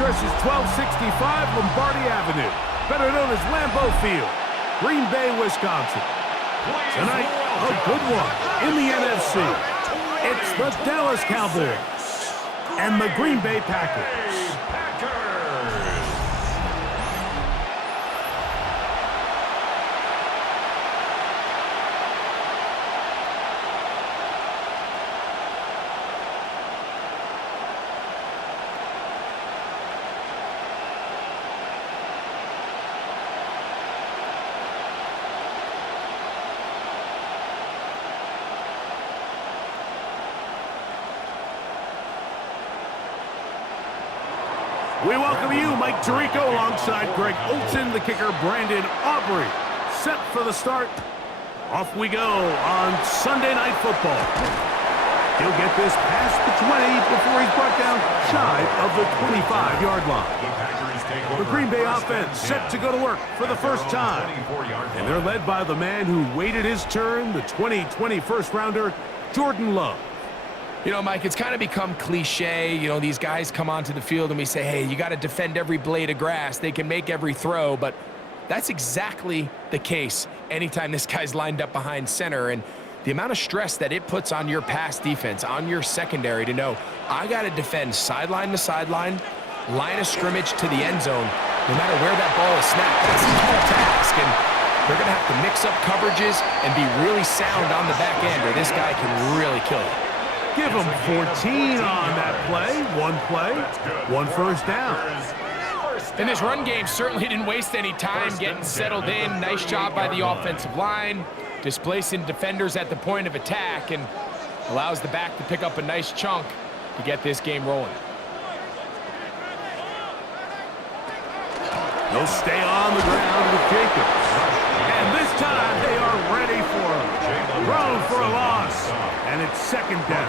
address is 1265 Lombardi Avenue, better known as Lambeau Field, Green Bay, Wisconsin. Tonight, a good one in the NFC. It's the Dallas Cowboys and the Green Bay Packers. We welcome you, Mike Tirico, alongside Greg Olsen, the kicker, Brandon Aubrey. Set for the start. Off we go on Sunday Night Football. He'll get this past the 20 before he's brought down shy of the 25-yard line. The Green Bay offense set to go to work for the first time. And they're led by the man who waited his turn, the 2020 first-rounder, Jordan Love. You know, Mike, it's kind of become cliche. You know, these guys come onto the field and we say, hey, you got to defend every blade of grass. They can make every throw, but that's exactly the case anytime this guy's lined up behind center. And the amount of stress that it puts on your pass defense, on your secondary to know, I got to defend sideline to sideline, line of scrimmage to the end zone, no matter where that ball is snapped. That's a tall task, and they're going to have to mix up coverages and be really sound on the back end, or this guy can really kill you. Give him 14 on that play, one first down. And this run game certainly didn't waste any time getting settled in. Nice job by the offensive line, displacing defenders at the point of attack, and allows the back to pick up a nice chunk to get this game rolling. They'll stay on the ground with Jacobs. And this time they are ready for him. Thrown for a loss. And it's second down.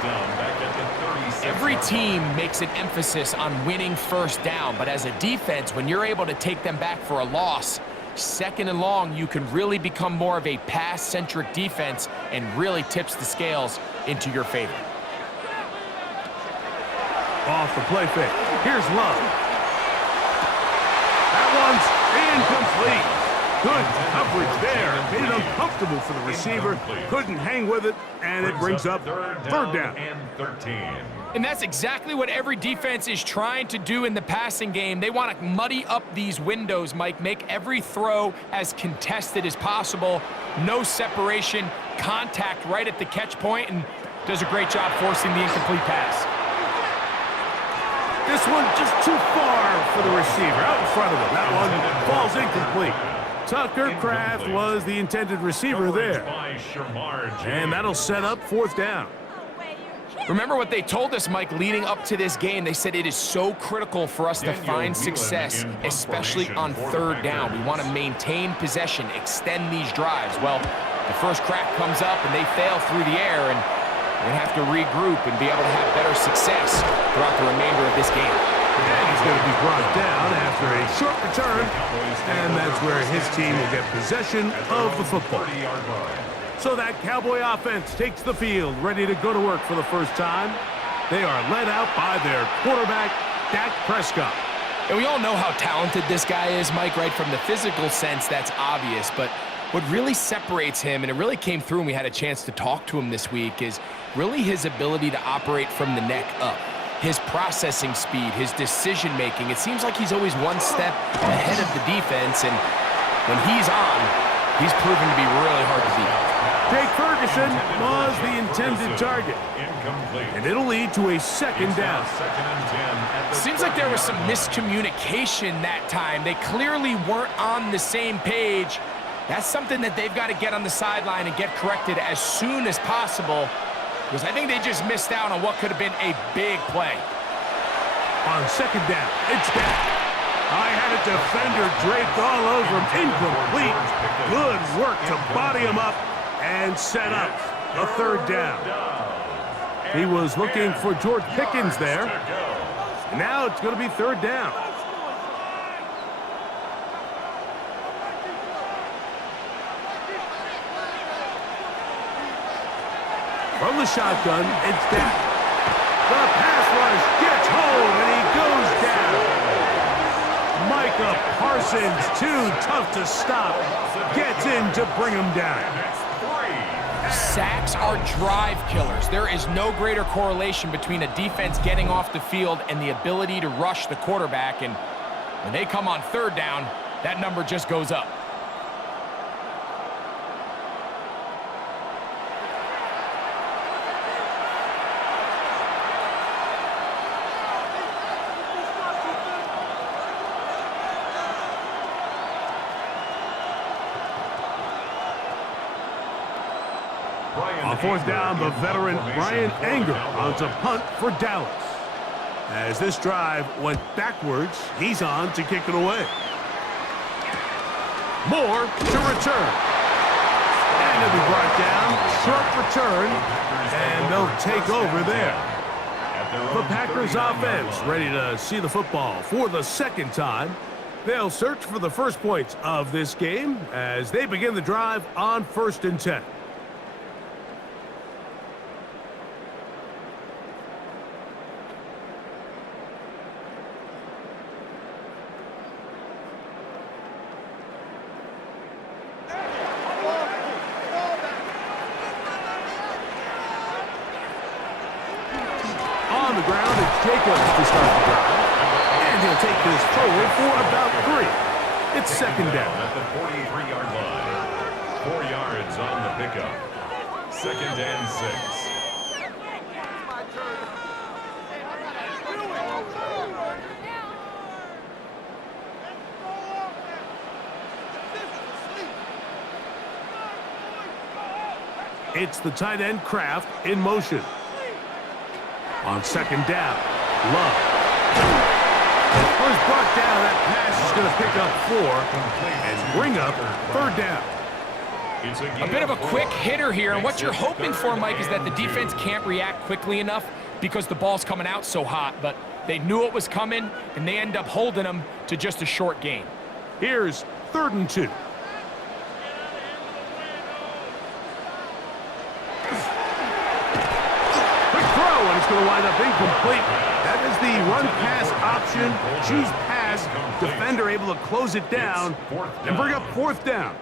Every team makes an emphasis on winning first down, but as a defense, when you're able to take them back for a loss, second and long, you can really become more of a pass-centric defense and really tips the scales into your favor. Off the play fake. Here's Love. That one's incomplete. Good coverage there. Made it uncomfortable for the receiver. Couldn't hang with it, and it brings up third down. And that's exactly what every defense is trying to do in the passing game. They want to muddy up these windows, Mike, make every throw as contested as possible. No separation, contact right at the catch point, and does a great job forcing the incomplete pass. This one just too far for the receiver, out in front of him. That one falls incomplete. Tucker Kraft was the intended receiver there. And that'll set up fourth down. Remember what they told us, Mike, leading up to this game. They said it is so critical for us to find success, especially on third down. We want to maintain possession, extend these drives. Well, the first crack comes up and they fail through the air, and we're going to have to regroup and be able to have better success throughout the remainder of this game. And he's going to be brought down after a short return, and that's where his team will get possession of the football. So that Cowboy offense takes the field, ready to go to work for the first time. They are led out by their quarterback, Dak Prescott. And we all know how talented this guy is, Mike, right? From the physical sense, that's obvious. But what really separates him, and it really came through when we had a chance to talk to him this week, is really his ability to operate from the neck up. His processing speed, his decision-making. It seems like he's always one step ahead of the defense, and when he's on, he's proven to be really hard to beat. Jake Ferguson was the intended target, and it'll lead to a second down. Seems like there was some miscommunication that time. They clearly weren't on the same page. That's something that they've got to get on the sideline and get corrected as soon as possible, because I think they just missed out on what could have been a big play. On second down, it's Dak. I had a defender draped all over him. Incomplete. Good work to body him up and set up a third down. He was looking for George Pickens there. Now it's going to be third down. From the shotgun, it's Dak. The pass rush gets home, and he goes down. Wilson's too tough to stop. Gets in to bring him down. Sacks are drive killers. There is no greater correlation between a defense getting off the field and the ability to rush the quarterback. And when they come on third down, that number just goes up. On fourth down, the veteran Brian Anger on to punt for Dallas. As this drive went backwards, he's on to kick it away. Moore to return. And it'll be brought down. Short return. And they'll take over there. The Packers offense ready to see the football for the second time. They'll search for the first points of this game as they begin the drive on 1st and 10. On the ground, it's Jacobs to start the drive. And he'll take this forward for about 3. It's second down. At the 43-yard line. 4 yards on the pickup. 2nd and 6. It's the tight end Kraft in motion. On 2nd down, Love. First brought down, that pass is going to pick up 4 and bring up 3rd down. A bit of a quick hitter here, and what you're hoping for, Mike, is that the defense can't react quickly enough because the ball's coming out so hot, but they knew it was coming, and they end up holding them to just a short gain. Here's 3rd and 2. And it's going to wind up incomplete. That is the run-pass option. Choose pass. Defender able to close it down and bring up 4th down.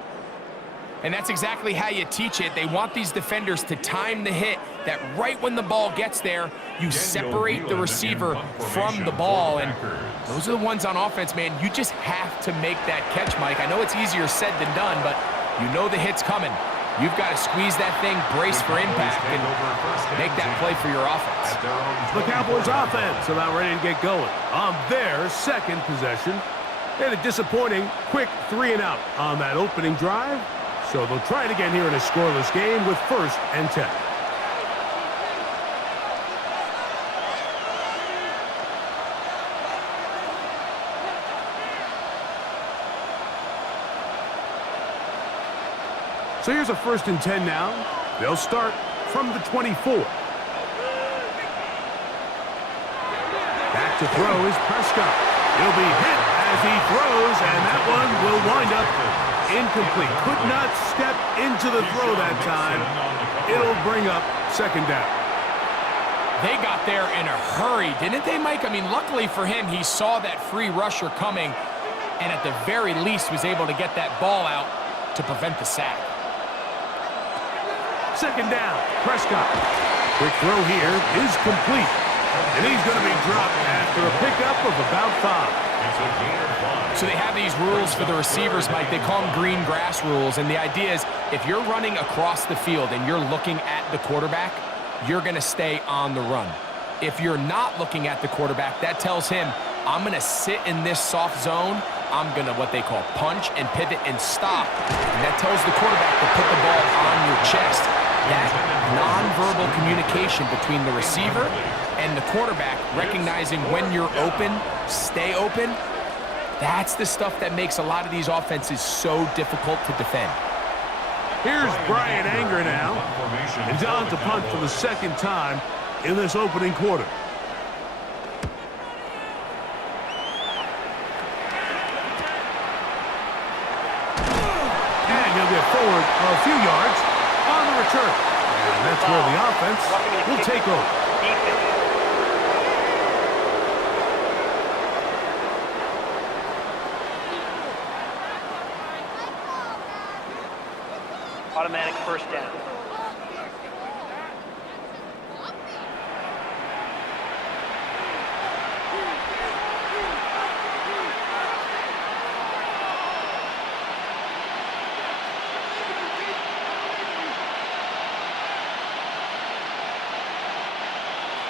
And that's exactly how you teach it. They want these defenders to time the hit, that right when the ball gets there, you separate the receiver from the ball. And those are the ones on offense, man. You just have to make that catch, Mike. I know it's easier said than done, but you know the hit's coming. You've got to squeeze that thing, brace for impact, and make that play for your offense. The Cowboys offense about ready to get going on their second possession. They had a disappointing quick 3-and-out on that opening drive. So they'll try it again here in a scoreless game with 1st and 10. So here's a 1st and 10 now. They'll start from the 24. Back to throw is Prescott. He'll be hit as he throws, and that one will wind up incomplete. Could not step into the throw that time. It'll bring up 2nd down. They got there in a hurry, didn't they, Mike? I mean, luckily for him, he saw that free rusher coming, and at the very least was able to get that ball out to prevent the sack. 2nd down, Prescott. Quick throw here is complete. And he's going to be dropped after a pickup of about 5. So they have these rules for the receivers, Mike. They call them green grass rules. And the idea is if you're running across the field and you're looking at the quarterback, you're going to stay on the run. If you're not looking at the quarterback, that tells him, I'm going to sit in this soft zone. I'm going to what they call punch and pivot and stop. And that tells the quarterback to put the ball on your chest. That nonverbal communication between the receiver and the quarterback, recognizing when you're open, stay open, that's the stuff that makes a lot of these offenses so difficult to defend. Here's Brian Anger now, and down to punt for the 2nd time in this opening quarter. And he'll get forward a few yards on the return. And that's where the offense will take over. Automatic first down.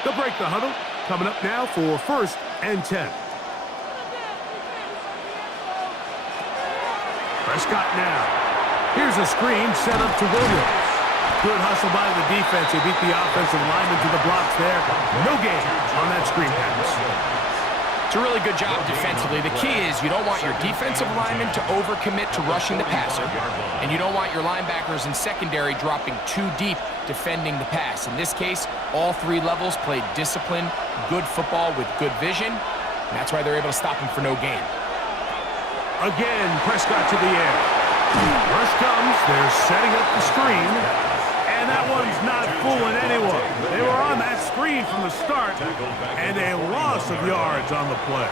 They'll break the huddle. Coming up now for 1st and 10. Prescott now. Here's a screen set up to Williams. Good hustle by the defense. They beat the offensive lineman to the blocks there. No gain on that screen pass. It's a really good job defensively. The key is you don't want your defensive lineman to overcommit to rushing the passer, and you don't want your linebackers in secondary dropping too deep defending the pass. In this case, all 3 levels played disciplined, good football with good vision, and that's why they're able to stop him for no gain. Again, Prescott to the air. Rush comes. They're setting up the screen. And that one's not fooling anyone. They were on that screen from the start, and a loss of yards on the play.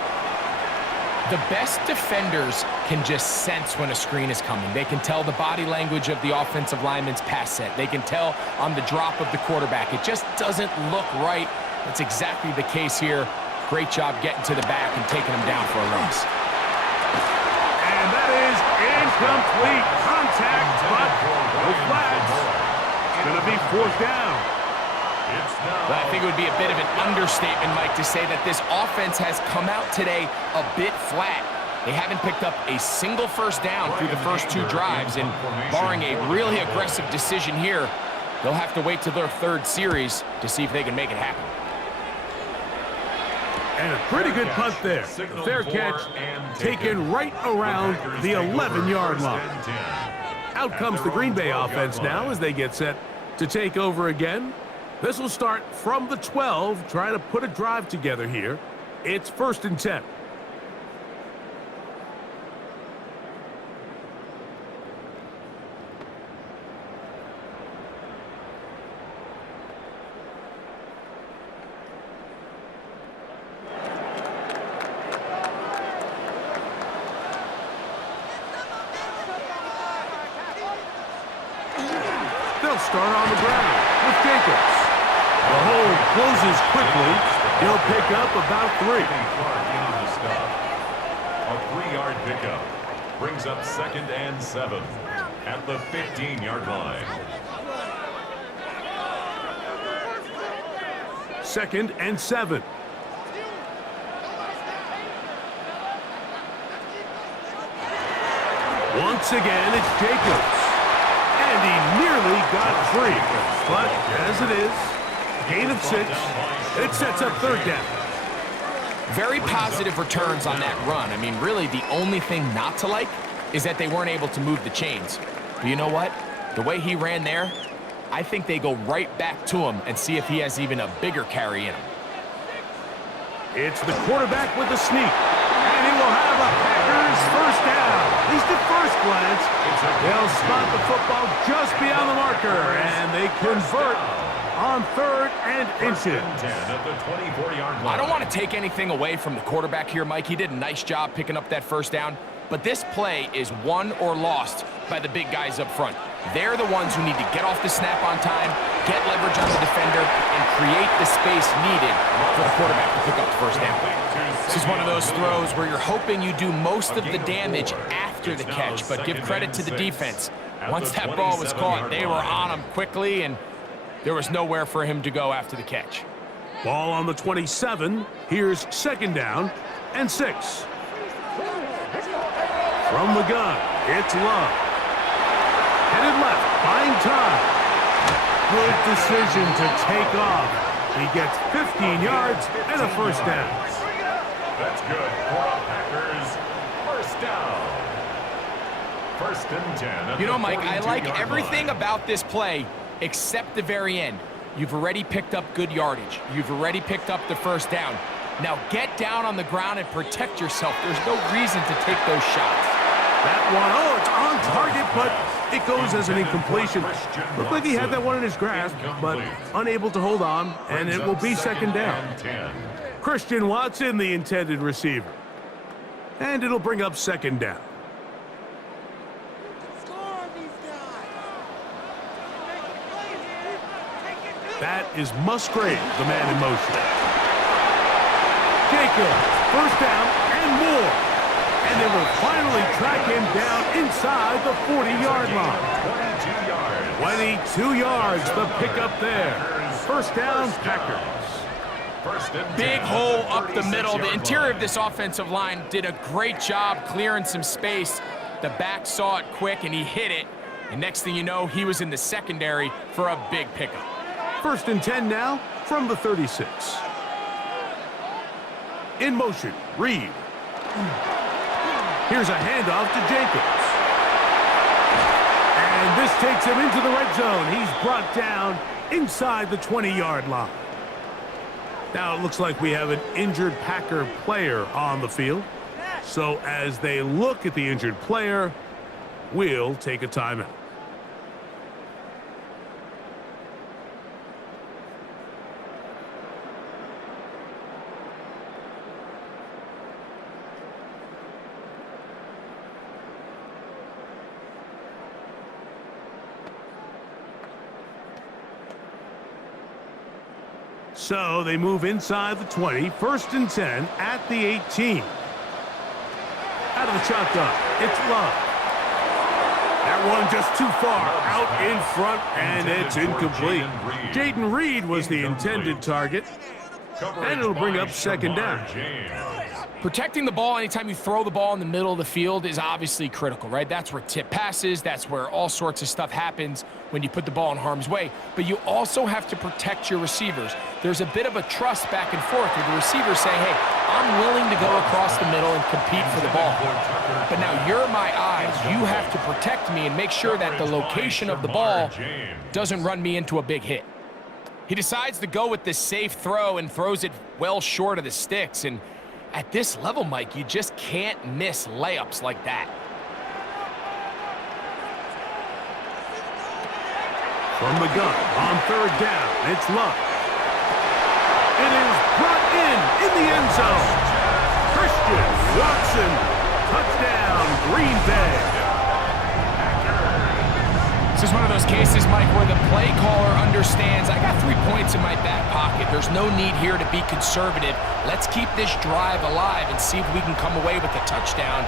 The best defenders can just sense when a screen is coming. They can tell the body language of the offensive lineman's pass set. They can tell on the drop of the quarterback. It just doesn't look right. That's exactly the case here. Great job getting to the back and taking him down for a loss. And that is incomplete. Contact, but no flags. It's going to be 4th down. Well, I think it would be a bit of an understatement, Mike, to say that this offense has come out today a bit flat. They haven't picked up a single first down through the first 2 drives, and barring a really aggressive decision here, they'll have to wait till their 3rd series to see if they can make it happen. And a pretty good punt there. Fair catch, taken right around the 11-yard line. Out comes the Green Bay offense now as they get set to take over again. This will start from the 12, trying to put a drive together here. It's 1st and 10. They'll start on the ground with Jacobs. The hole closes quickly. He'll pick up about 3. A 3-yard pickup brings up 2nd and 7 at the 15-yard line. 2nd and 7. Once again, it's Jacobs. And he nearly got free. But as it is, gain of 6. It sets up 3rd down. Very positive returns on that run. I mean, really, the only thing not to like is that they weren't able to move the chains. But you know what? The way he ran there, I think they go right back to him and see if he has even a bigger carry in him. It's the quarterback with the sneak. And he will have a Packers first down. At least at first glance, they'll spot the football just beyond the marker, and they convert on 3rd and inches. I don't want to take anything away from the quarterback here, Mike. He did a nice job picking up that first down, but this play is won or lost by the big guys up front. They're the ones who need to get off the snap on time, get leverage on the defender, and create the space needed for the quarterback to pick up the first down. This is one of those throws where you're hoping you do most of the damage after the catch, but give credit to the defense. Once that ball was caught, they were on him quickly, and there was nowhere for him to go after the catch. Ball on the 27. Here's 2nd down and 6. From the gun, it's Love. Headed left, buying time. Good decision to take off. He gets 15 yards and a first down. That's good for a Packers first down. 1st and 10. You know, Mike, I like everything about this play except the very end. You've already picked up good yardage. You've already picked up the first down. Now get down on the ground and protect yourself. There's no reason to take those shots. That one, oh, it's on target, but it goes as an incompletion. Looked like he had that one in his grasp, but unable to hold on, and it will be 2nd down. Christian Watson, the intended receiver. And it'll bring up 2nd down. That is Musgrave, the man in motion. Jacobs, first down and more. And they will finally track him down inside the 40-yard line. 22 yards, the pickup there. First down, Packers. Big hole up the middle. The interior of this offensive line did a great job clearing some space. The back saw it quick, and he hit it. And next thing you know, he was in the secondary for a big pickup. First and 10 now from the 36. In motion, Reed. Here's a handoff to Jacobs. And this takes him into the red zone. He's brought down inside the 20-yard line. Now it looks like we have an injured Packer player on the field. So as they look at the injured player, we'll take a timeout. So they move inside the 20, first and 10 at the 18. Out of the shotgun, it's Love. That one just too far, out in front, and it's incomplete. Jaden Reed was the intended target, and it'll bring up second down. Protecting the ball anytime you throw the ball in the middle of the field is obviously critical, right? That's where tip passes, that's where all sorts of stuff happens when you put the ball in harm's way. But you also have to protect your receivers. There's a bit of a trust back and forth with the receivers saying, hey, I'm willing to go across the middle and compete for the ball. But now you're my eyes. You have to protect me and make sure that the location of the ball doesn't run me into a big hit. He decides to go with this safe throw and throws it well short of the sticks. And at this level, Mike, you just can't miss layups like that. From the gun, on third down, it's Love. It is brought in the end zone. Christian Watson, touchdown, Green Bay. This is one of those cases, Mike, where the play caller understands, I got 3 points in my back pocket. There's no need here to be conservative. Let's keep this drive alive and see if we can come away with a touchdown.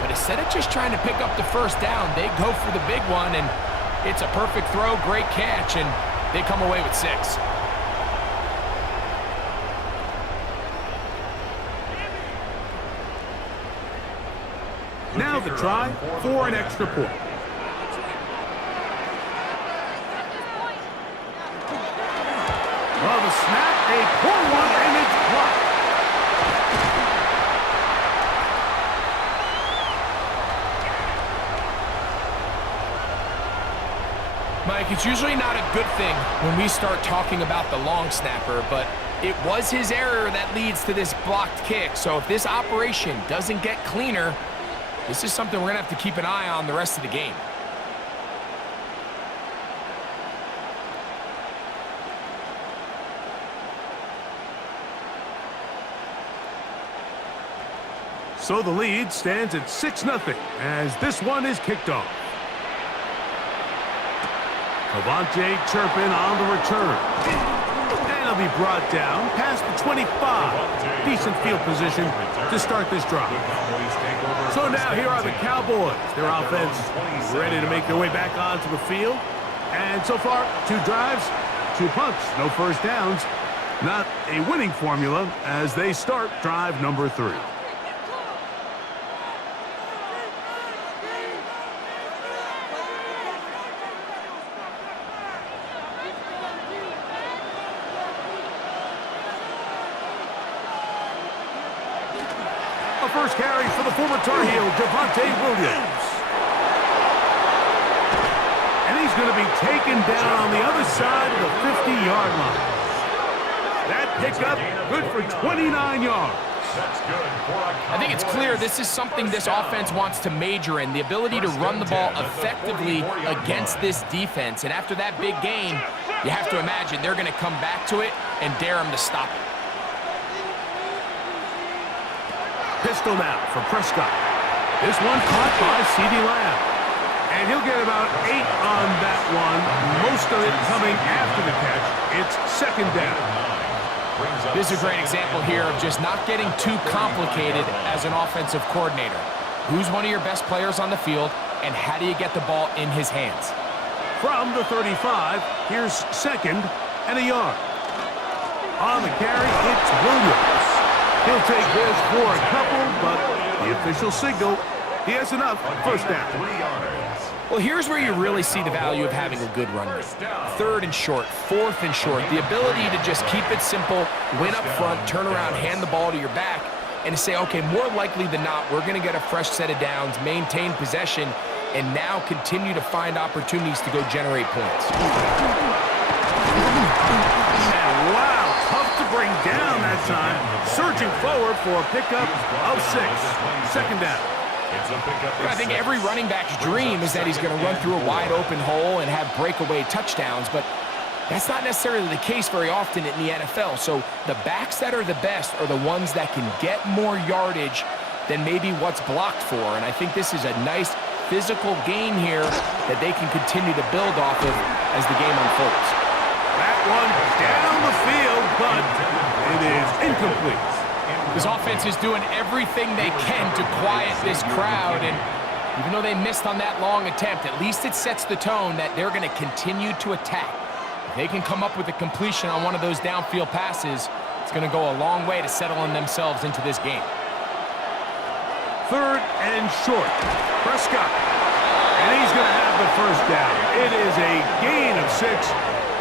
But instead of just trying to pick up the first down, they go for the big one, and it's a perfect throw, great catch, and they come away with 6. Now the try for an extra point. Well, the snap, a poor one, and it's blocked. Mike, it's usually not a good thing when we start talking about the long snapper, but it was his error that leads to this blocked kick. So if this operation doesn't get cleaner, this is something we're going to have to keep an eye on the rest of the game. So the lead stands at 6-0 as this one is kicked off. Cavante Turpin on the return. And he'll be brought down past the 25. Decent field position to start this drive. So now here are the Cowboys. Their offense ready to make their way back onto the field. And so far, 2 drives, 2 punts, no first downs. Not a winning formula as they start drive number 3. First carry for the former Tar Heel, Javonte Williams. And he's going to be taken down on the other side of the 50-yard line. That pickup good for 29 yards. I think it's clear this is something this offense wants to major in, the ability to run the ball effectively against this defense. And after that big gain, you have to imagine they're going to come back to it and dare them to stop it. Pistol now for Prescott. This one caught by CeeDee Lamb. And he'll get about 8 on that one, most of it coming after the catch. It's second down. This is a great example here of just not getting too complicated as an offensive coordinator. Who's one of your best players on the field, and how do you get the ball in his hands? From the 35, here's second and a yard. On the carry, it's Williams. He'll take this for a couple, but the official signal, he has enough. First down. Well, here's where you really see the value of having a good run game. Third and short, fourth and short, the ability to just keep it simple, win up front, turn around, hand the ball to your back, and to say, okay, more likely than not, we're going to get a fresh set of downs, maintain possession, and now continue to find opportunities to go generate points. And wow, tough to bring down that time. Surging forward for a pickup of 6. Second down. I think every running back's dream is that he's going to run through a wide open hole and have breakaway touchdowns, but that's not necessarily the case very often in the NFL. So the backs that are the best are the ones that can get more yardage than maybe what's blocked for, and I think this is a nice physical gain here that they can continue to build off of as the game unfolds. That one down the field, but it is incomplete. This offense is doing everything they can to quiet this crowd, and even though they missed on that long attempt, at least it sets the tone that they're going to continue to attack. If they can come up with a completion on one of those downfield passes, it's going to go a long way to settling themselves into this game. Third and short. Prescott. And he's going to have the first down. It is a gain of 6.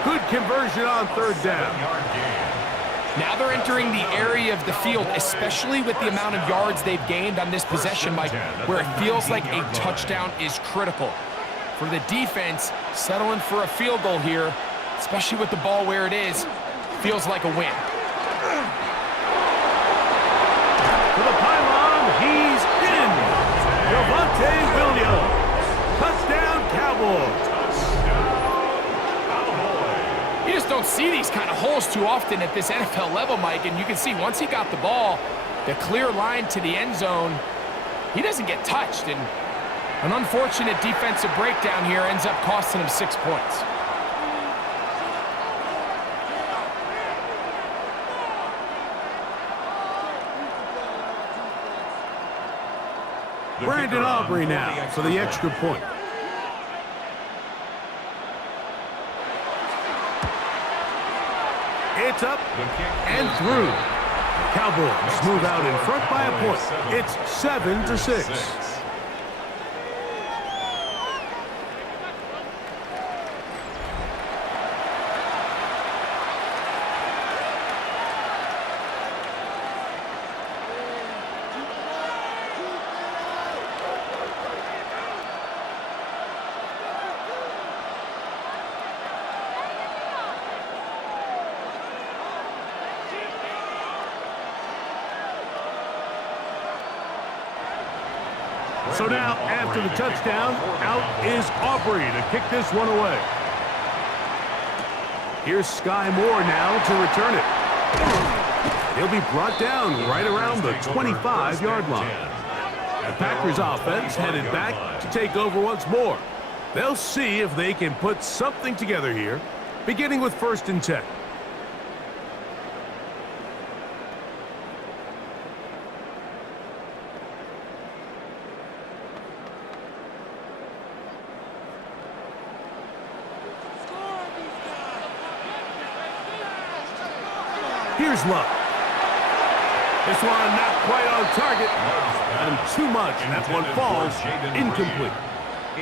Good conversion on third down. Now they're entering the area of the field, especially with the amount of yards they've gained on this possession, Mike, where it feels like a touchdown is critical. For the defense, settling for a field goal here, especially with the ball where it is, feels like a win. To the pylon, he's in. Javonte Williams. Touchdown, Cowboys. You just don't see these kind of holes too often at this NFL level, Mike, and you can see once he got the ball, the clear line to the end zone, he doesn't get touched, and an unfortunate defensive breakdown here ends up costing him 6 points. Brandon Aubrey now for the extra point. It's up and through. Cowboys move out in front by a point. It's 7-6. So now, after the touchdown, out is Aubrey to kick this one away. Here's Sky Moore now to return it. He'll be brought down right around the 25-yard line. The Packers offense headed back to take over once more. They'll see if they can put something together here, beginning with 1st and 10. Here's Love. This one not quite on target. Got him too much, and that one falls incomplete.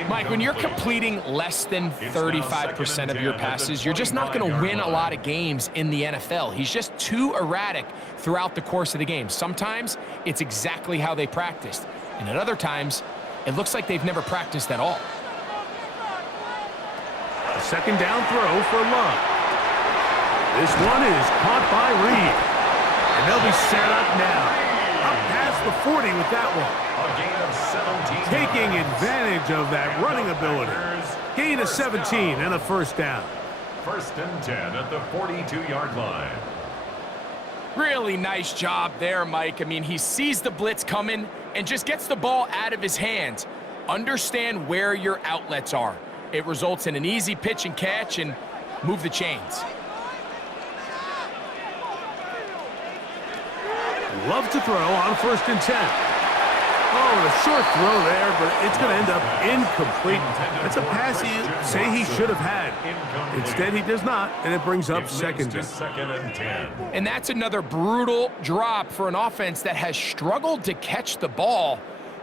Mike, when you're completing less than 35% of your passes, you're just not going to win a lot of games in the NFL. He's just too erratic throughout the course of the game. Sometimes it's exactly how they practiced, and at other times, it looks like they've never practiced at all. A second down throw for Love. This one is caught by Reed. And they'll be set up now. Up past the 40 with that one. A gain of 17. Taking advantage of that running ability. Gain of 17 and a first down. 1st and 10 at the 42-yard line. Really nice job there, Mike. I mean, he sees the blitz coming and just gets the ball out of his hands. Understand where your outlets are. It results in an easy pitch and catch and move the chains. Love to throw on 1st and 10. Oh, a short throw there, but it's going to end up incomplete. That's a pass you say he should have had. Instead, he does not, and it brings up 2nd down. 2nd and 10. And that's another brutal drop for an offense that has struggled to catch the ball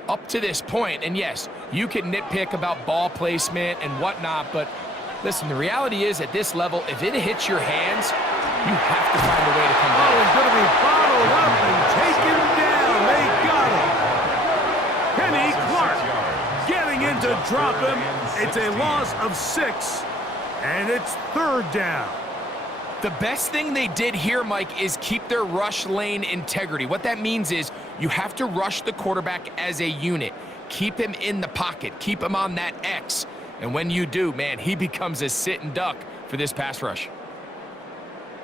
up to this point. And yes, you can nitpick about ball placement and whatnot, but listen, the reality is at this level, if it hits your hands, you have to find a way to come back. Oh, he's going to be bottled up and taken down. They got him. Kenny Clark getting in to drop him. It's a loss of 6, and it's 3rd down. The best thing they did here, Mike, is keep their rush lane integrity. What that means is you have to rush the quarterback as a unit. Keep him in the pocket. Keep him on that X. And when you do, man, he becomes a sit and duck for this pass rush.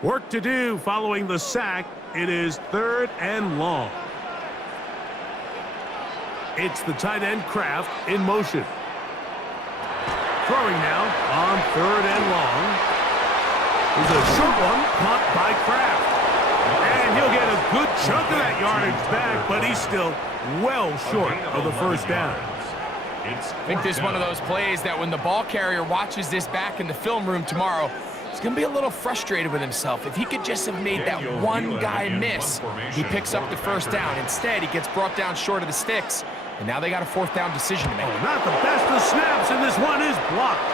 Work to do following the sack. It is 3rd and long. It's the tight end Kraft in motion. Throwing now on 3rd and long. There's a short one caught by Kraft. And he'll get a good chunk of that yardage back, but he's still well short of the 1st down. I think this is one of those plays that when the ball carrier watches this back in the film room tomorrow, he's going to be a little frustrated with himself. If he could just have made that one guy miss, he picks up the 1st down. Instead, he gets brought down short of the sticks, and now they got a 4th down decision to make. Oh, not the best of snaps, and this one is blocked.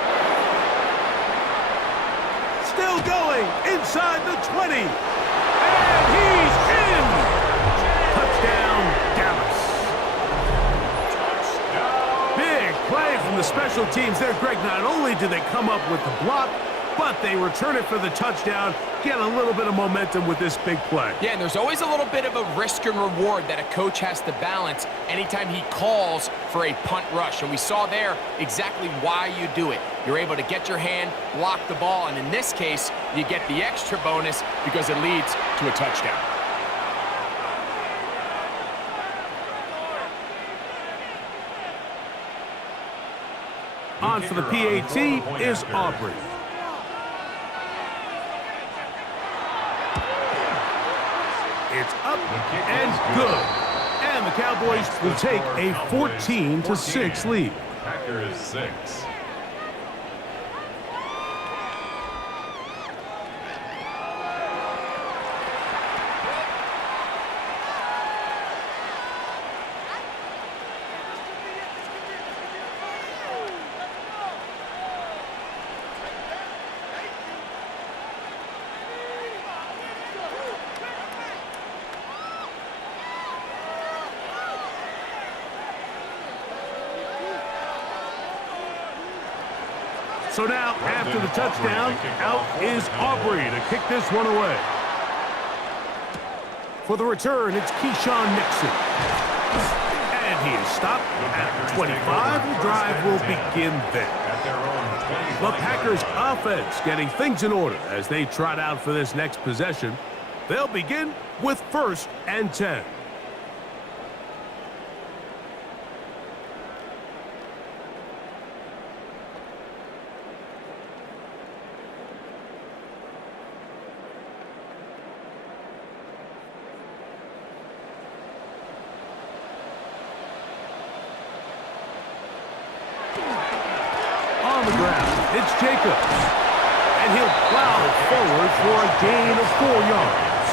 Still going inside the 20. And he's in. Touchdown, Dallas. Big play from the special teams there, Greg. Not only did they come up with the block, but they return it for the touchdown, get a little bit of momentum with this big play. Yeah, and there's always a little bit of a risk and reward that a coach has to balance anytime he calls for a punt rush. And we saw there exactly why you do it. You're able to get your hand, block the ball, and in this case, you get the extra bonus because it leads to a touchdown. On for the PAT is Aubrey. It's up and good. And the Cowboys will take a 14-6 lead. Packers 6. So now, after the touchdown, out is Aubrey to kick this one away. For the return, it's Keyshawn Nixon. And he is stopped at 25. The drive will begin there. The Packers offense getting things in order as they trot out for this next possession. They'll begin with 1st and 10. On the ground, it's Jacobs. And he'll plow forward for a gain of 4 yards.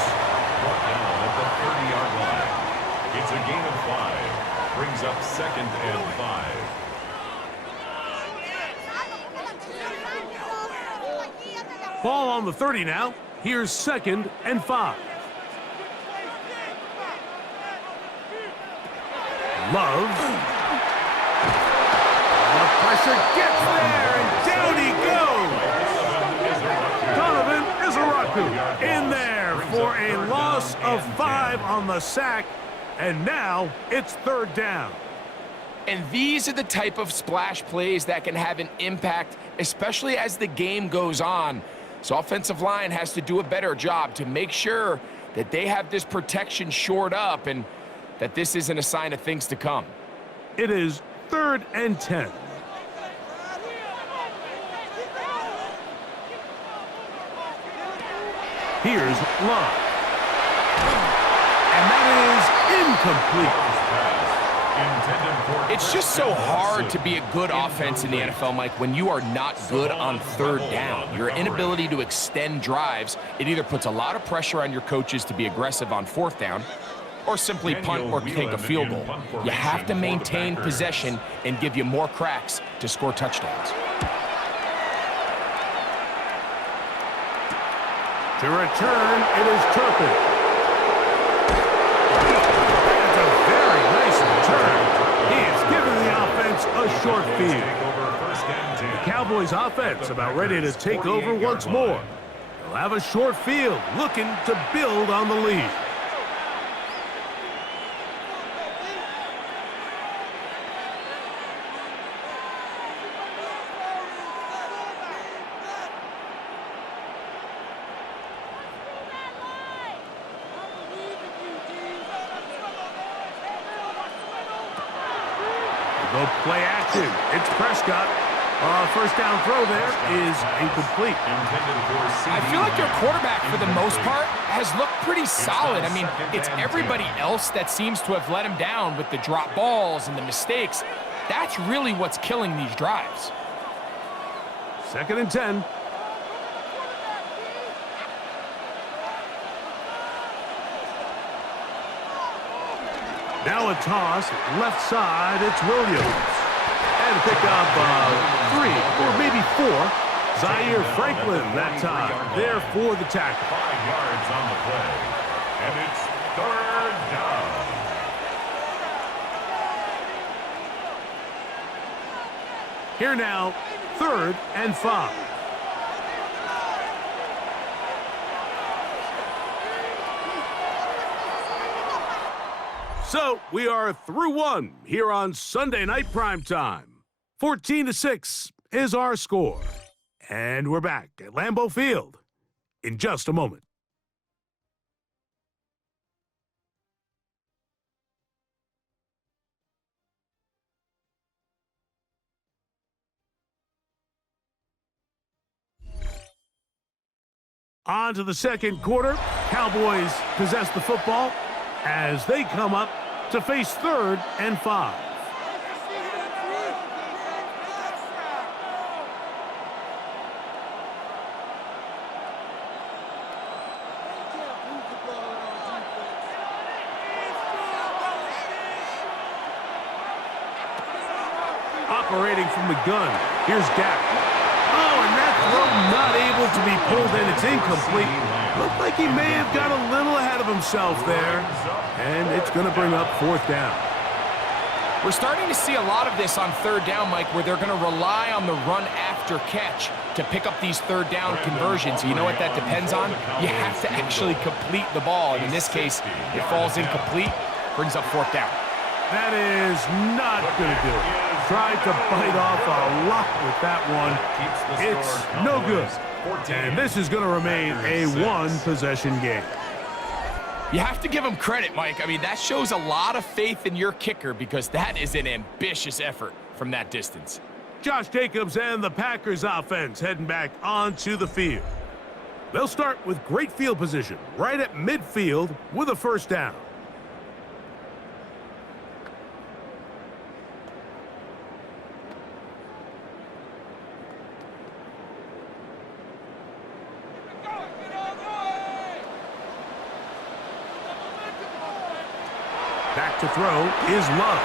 Brought down at the 30-yard line. It's a gain of 5. Brings up 2nd and 5. Ball on the 30 now. Here's 2nd and 5. Love. The pressure gets there, and down he goes. Donovan Izaraku in there for a loss of 5 on the sack, and now it's 3rd down. And these are the type of splash plays that can have an impact, especially as the game goes on. So offensive line has to do a better job to make sure that they have this protection shored up and that this isn't a sign of things to come. It is 3rd and 10. Here's Love. And that is incomplete. It's just so hard to be a good offense in the NFL, Mike, when you are not good on 3rd down. Your inability to extend drives, it either puts a lot of pressure on your coaches to be aggressive on 4th down or simply punt or take a field goal. You have to maintain possession and give you more cracks to score touchdowns. To return, it is Turpin. That's a very nice return. He has given the offense a short field. The Cowboys offense about ready to take over once more. They'll have a short field, looking to build on the lead. The play action. It's Prescott. First down throw there is incomplete. I feel like your quarterback, for the most part, has looked pretty solid. I mean, it's everybody else that seems to have let him down with the drop balls and the mistakes. That's really what's killing these drives. 2nd and 10. Now a toss, left side, it's Williams. And pick up 3 or maybe 4. Zaire Franklin that time, there for the tackle. 5 yards on the play. And it's 3rd down. Here now, 3rd and 5. So we are through 1 here on Sunday Night Primetime. 14-6 is our score. And we're back at Lambeau Field in just a moment. On to the 2nd quarter. Cowboys possess the football as they come up to face 3rd and 5. Operating from the gun, here's Dak. Oh, and that throw not able to be pulled in. It's incomplete. Looked like he may have got a little ahead of himself there. And it's going to bring up 4th down. We're starting to see a lot of this on 3rd down, Mike, where they're going to rely on the run after catch to pick up these 3rd down conversions. You know what that depends on? You have to actually complete the ball. And in this case, it falls incomplete, brings up 4th down. That is not going to do it. Tried to bite off a lot with that one. It's no good. And this is going to remain a 1-possession game. You have to give him credit, Mike. I mean, that shows a lot of faith in your kicker because that is an ambitious effort from that distance. Josh Jacobs and the Packers offense heading back onto the field. They'll start with great field position right at midfield with a 1st down. Back to throw is Love.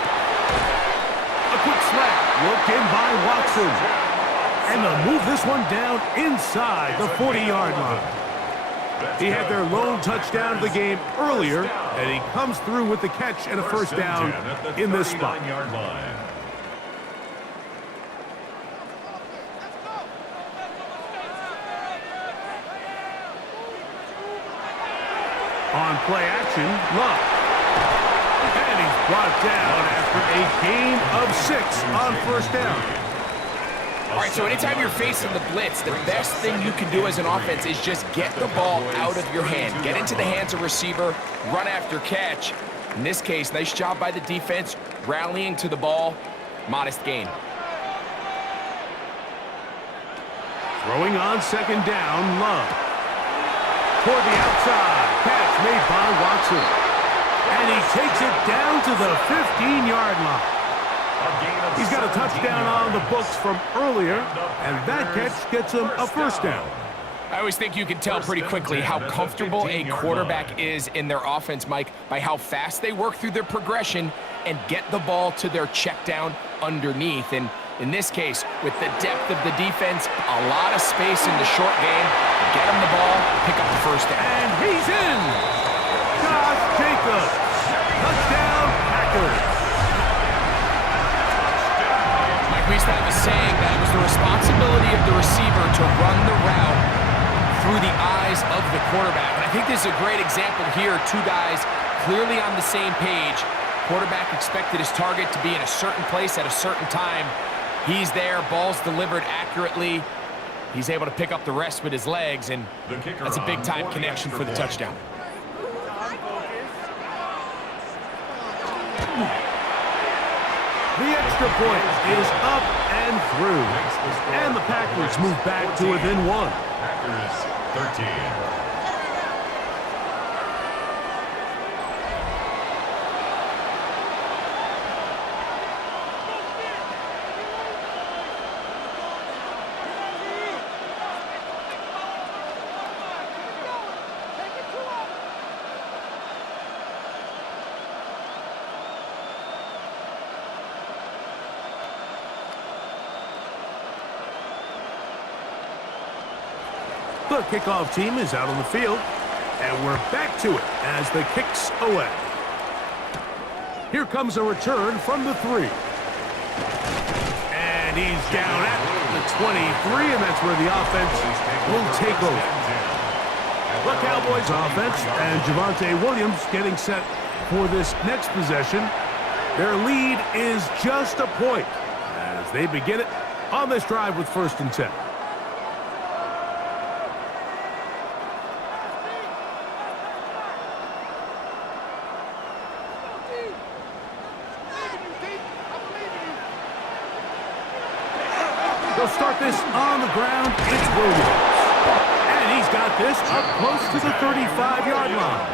A quick slap, look in by Watson. And they'll move this one down inside the 40-yard line. He had their lone touchdown of the game earlier, and he comes through with the catch and a 1st down in this spot. On play action, Love. And he's brought down after a gain of 6 on 1st down. All right, so anytime you're facing the blitz, the best thing you can do as an offense is just get the ball out of your hand. Get into the hands of receiver, run after catch. In this case, nice job by the defense, rallying to the ball, modest gain. Throwing on second down, Love. Toward the outside. Catch made by Watson. And he takes it down to the 15-yard line. He's got a touchdown on the books from earlier, and that catch gets him a first down. I always think you can tell pretty quickly how comfortable a quarterback is in their offense, Mike, by how fast they work through their progression and get the ball to their check down underneath. And in this case, with the depth of the defense, a lot of space in the short game, get him the ball, pick up the first down. And he's in! Josh Jacobs. Touchdown, Packers. Mike, we used to have a saying that it was the responsibility of the receiver to run the route through the eyes of the quarterback. And I think this is a great example here. Two guys clearly on the same page. Quarterback expected his target to be in a certain place at a certain time. He's there, ball's delivered accurately. He's able to pick up the rest with his legs, and that's a big-time connection for the touchdown. The extra point is up and through. And the Packers move back to within one. Packers 13. The kickoff team is out on the field, and we're back to it as the kick's away. Here comes a return from the 3. And he's down at the 23, and that's where the offense will take over. The Cowboys offense and Javonte Williams getting set for this next possession. Their lead is just a point as they begin it on this drive with 1st and 10. They'll start this on the ground. It's Williams. And he's got this up close to the 35-yard line.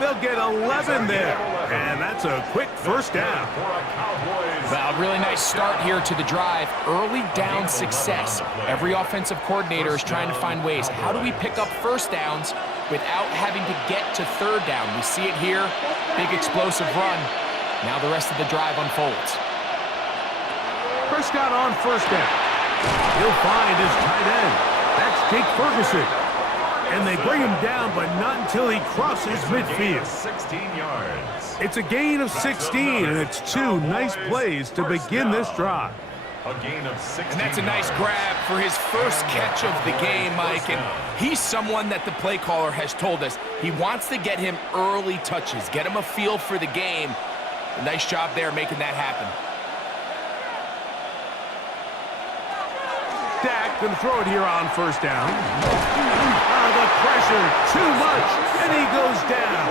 They'll get 11 there. And that's a quick first down. Well, really nice start here to the drive. Early down success. Every offensive coordinator is trying to find ways. How do we pick up first downs without having to get to 3rd down? We see it here. Big explosive run. Now the rest of the drive unfolds. Prescott on 1st down. He'll find his tight end. That's Jake Ferguson. And they bring him down, but not until he crosses midfield. 16 yards. It's a gain of 16, and it's 2 nice plays to begin this drive. A gain of 16. And that's a nice grab for his first catch of the game, Mike. And he's someone that the play caller has told us he wants to get him early touches, get him a feel for the game. A nice job there making that happen. Dak going to throw it here on 1st down. The pressure, too much, and he goes down.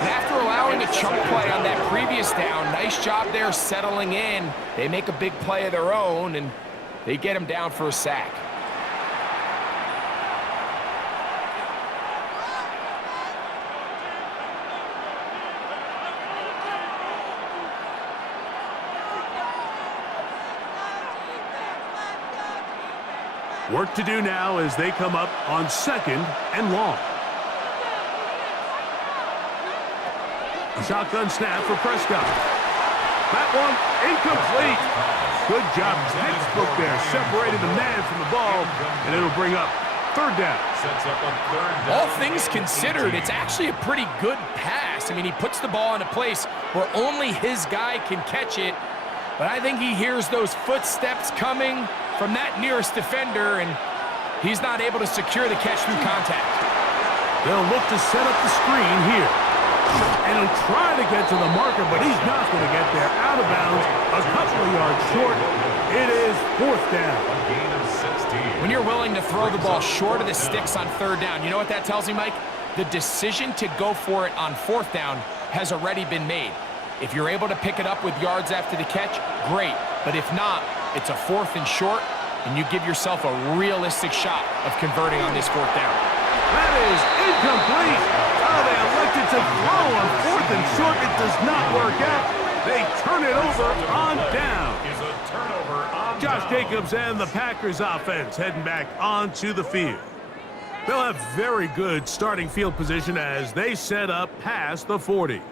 And after allowing a chunk play on that previous down, nice job there settling in. They make a big play of their own, and they get him down for a sack. Work to do now as they come up on 2nd and long. Shotgun snap for Prescott. That one incomplete. Good job, textbook there. Separated the man from the ball, and it'll bring up 3rd down. Sets up a 3rd down. All things considered, it's actually a pretty good pass. I mean, he puts the ball in a place where only his guy can catch it. But I think he hears those footsteps coming from that nearest defender, and he's not able to secure the catch through contact. They'll look to set up the screen here. And he'll try to get to the marker, but he's not going to get there. Out of bounds, a couple of yards short. It is 4th down. A gain of 16. When you're willing to throw the ball short of the sticks on 3rd down, you know what that tells me, Mike? The decision to go for it on 4th down has already been made. If you're able to pick it up with yards after the catch, great. But if not, it's a 4th and short, and you give yourself a realistic shot of converting on this 4th down. That is incomplete. Oh, they elected to throw on 4th and short. It does not work out. They turn it over on down. Josh Jacobs and the Packers offense heading back onto the field. They'll have very good starting field position as they set up past the 40.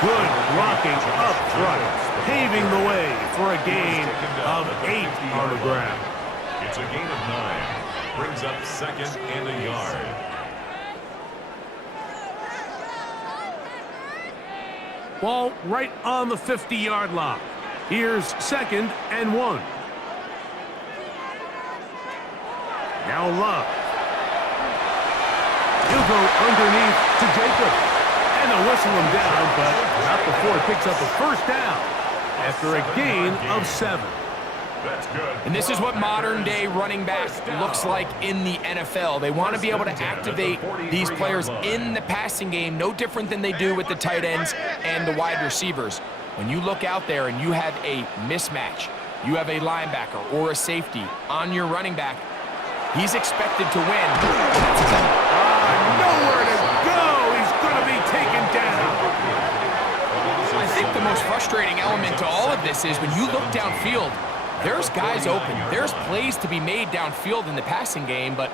Good blocking up front, paving the way for a gain of 8 on the ground. It's a gain of 9. Brings up 2nd and a yard. Ball right on the 50-yard line. Here's 2nd and 1. Now Love. He'll go underneath to Jacobs. And they'll whistle him down, but not before he picks up a 1st down after a gain of 7. That's good. And this is what modern-day running back looks like in the NFL. They want to be able to activate these players in the passing game, no different than they do with the tight ends and the wide receivers. When you look out there and you have a mismatch, you have a linebacker or a safety on your running back, he's expected to win. Nowhere to go. Taken down. I think the most frustrating element to all of this is when you look downfield, there's guys open. There's plays to be made downfield in the passing game, but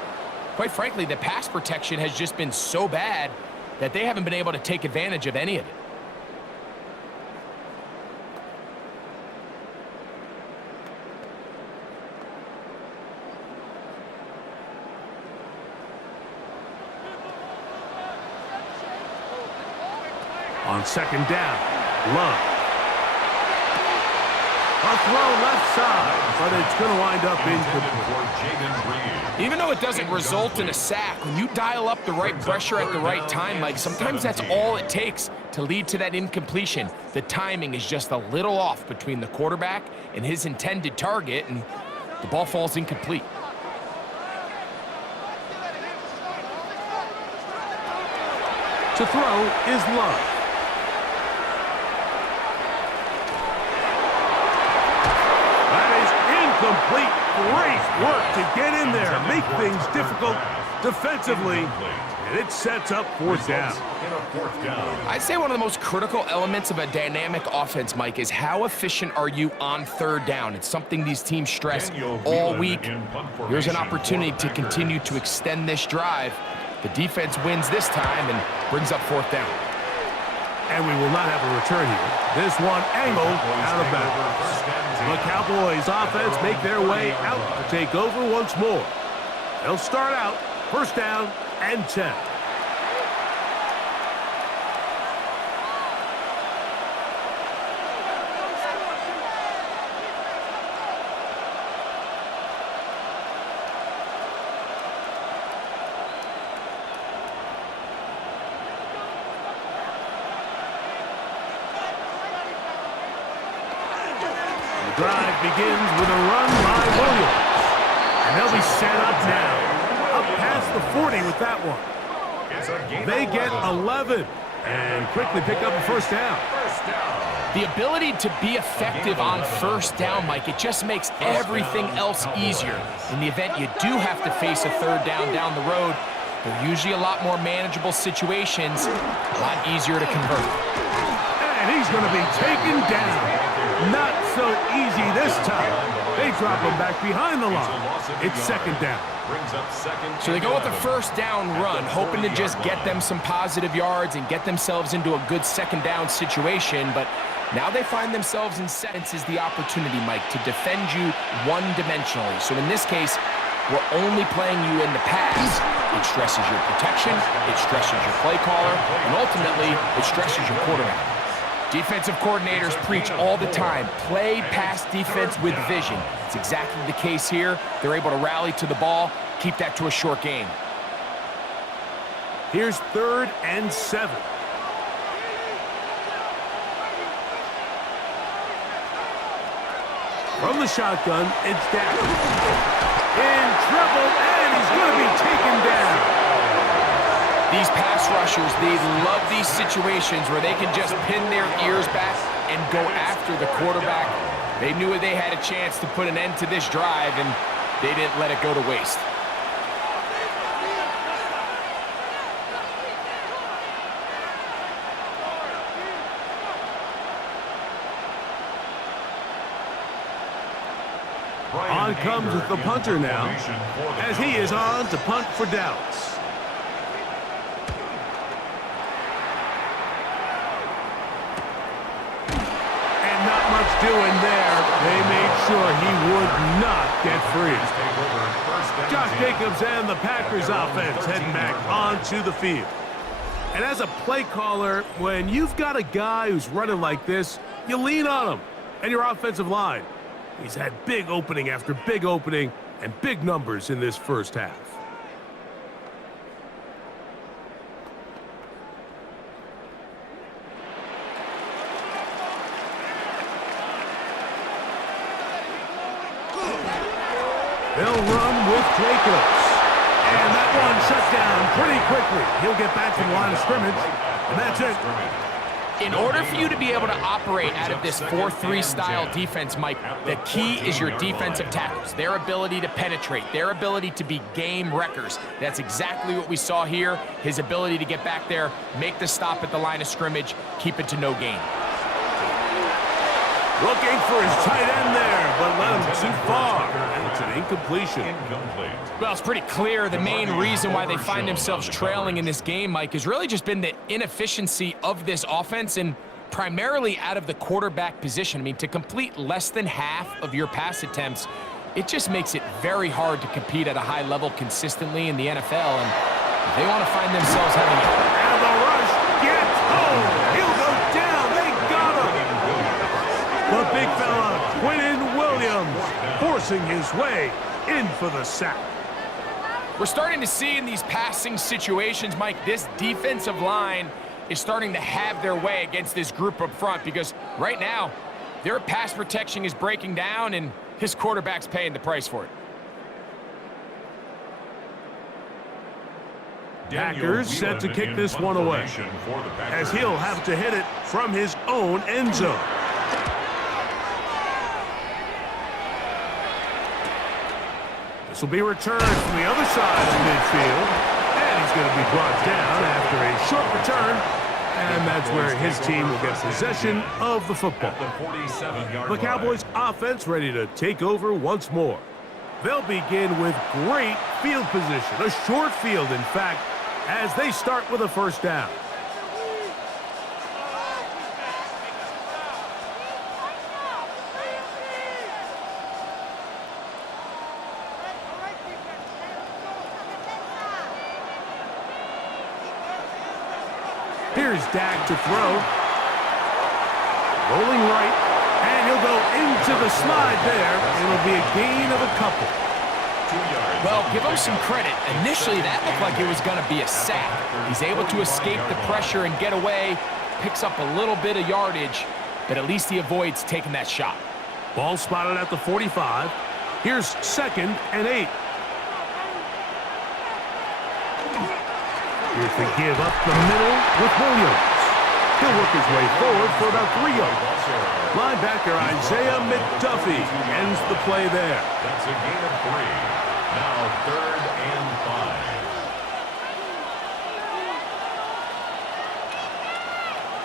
quite frankly, the pass protection has just been so bad that they haven't been able to take advantage of any of it. On 2nd down, Love. A throw left side, but it's going to wind up incomplete. Even though it doesn't result in a sack, when you dial up the right pressure at the right time, Mike, sometimes that's all it takes to lead to that incompletion. The timing is just a little off between the quarterback and his intended target, and the ball falls incomplete. To throw is Love. Complete. Great work to get in there, make things difficult defensively, and it sets up 4th down. I'd say one of the most critical elements of a dynamic offense, Mike, is how efficient are you on 3rd down. It's something these teams stress all week. Here's an opportunity to continue to extend this drive. The defense wins this time and brings up 4th down. And we will not have a return here. This one angled out of bounds. The Cowboys offense make their way out to take over once more. They'll start out 1st down and 10. Drive begins with a run by Williams. And they'll be set up now. Up past the 40 with that one. They get 11 and quickly pick up a 1st down. The ability to be effective on 1st down, Mike, it just makes everything else easier. In the event you do have to face a 3rd down the road, they're usually a lot more manageable situations, a lot easier to convert. And he's going to be taken down. Not so easy this time. They drop him back behind the line. It's 2nd down. So they go with the 1st down run, hoping to just get them some positive yards and get themselves into a good 2nd down situation. But now they find themselves in sentences the opportunity, Mike, to defend you one-dimensionally. So in this case, we're only playing you in the pass. It stresses your protection, it stresses your play caller, and ultimately, it stresses your quarterback. Defensive coordinators preach all the time, play pass defense with vision. It's exactly the case here. They're able to rally to the ball, keep that to a short gain. Here's 3rd and 7. From the shotgun, it's Dak. In trouble, and he's going to be taken down. These pass rushers, they love these situations where they can just pin their ears back and go after the quarterback. They knew they had a chance to put an end to this drive, and they didn't let it go to waste. On comes the punter now, as he is on to punt for Dallas. And not much doing there. They made sure he would not get free. Josh Jacobs and the Packers offense heading back onto the field. And as a play caller, when you've got a guy who's running like this, you lean on him and your offensive line. He's had big opening after big opening and big numbers in this first half. They'll run with Jacobs. And that one shut down pretty quickly. He'll get back to the line of scrimmage, and that's it. In order for you to be able to operate out of this 4-3 style defense, Mike, the key is your defensive tackles, their ability to penetrate, their ability to be game wreckers. That's exactly what we saw here, his ability to get back there, make the stop at the line of scrimmage, keep it to no gain. Looking for his tight end there, but led him too far. And it's an incompletion. Well, it's pretty clear the main reason why they find themselves trailing in this game, Mike, has really just been the inefficiency of this offense and primarily out of the quarterback position. I mean, to complete less than half of your pass attempts, it just makes it very hard to compete at a high level consistently in the NFL. And if they want to find themselves having it. And the rush gets home. He'll go down. They got him. The big fella, Quinnen Williams, forcing his way in for the sack. We're starting to see in these passing situations, Mike, this defensive line is starting to have their way against this group up front because right now, their pass protection is breaking down and his quarterback's paying the price for it. Packers set to kick this one away, as he'll have to hit it from his own end zone. This will be returned from the other side of midfield, and he's going to be brought down after a short return, and that's where his team will get possession of the football. The Cowboys offense ready to take over once more. They'll begin with great field position, a short field, in fact, as they start with a first down. Here's Dak to throw. Rolling right, and he'll go into the slide there. It'll be a gain of a couple. Well, give him some credit. Initially, that looked like it was going to be a sack. He's able to escape the pressure and get away, picks up a little bit of yardage, but at least he avoids taking that shot. Ball spotted at the 45. Here's 2nd and 8. Here's the give up the middle with Williams. He'll work his way forward for about 3 yards. Linebacker Isaiah McDuffie ends the play there. That's a gain of 3. Now 3rd and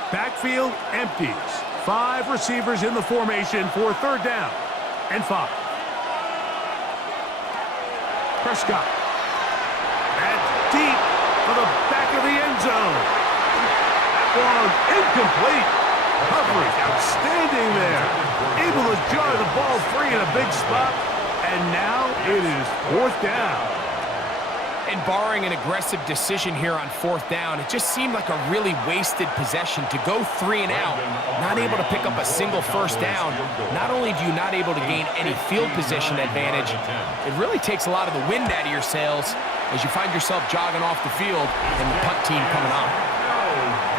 5. Backfield empties. 5 receivers in the formation for 3rd down and 5. Prescott. That's deep for the back of the end zone. That one incomplete. Coverage outstanding there. Able to jar the ball free in a big spot. And now it is 4th down. And barring an aggressive decision here on 4th down, it just seemed like a really wasted possession to go 3 and out, not able to pick up a single 1st down. Not only do you not able to gain any field position advantage, it really takes a lot of the wind out of your sails as you find yourself jogging off the field and the punt team coming on.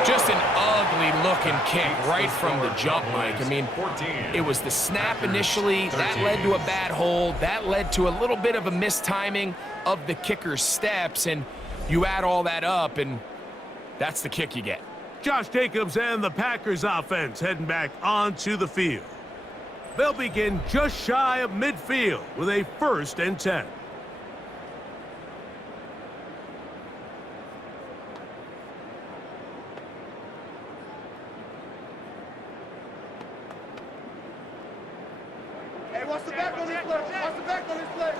Just an ugly-looking kick right from the jump, Mike. I mean, it was the snap initially. That led to a bad hold. That led to a little bit of a mistiming of the kicker's steps, and you add all that up, and that's the kick you get. Josh Jacobs and the Packers offense heading back onto the field. They'll begin just shy of midfield with a 1st and 10. Watch the back on this play. Watch the back on this play.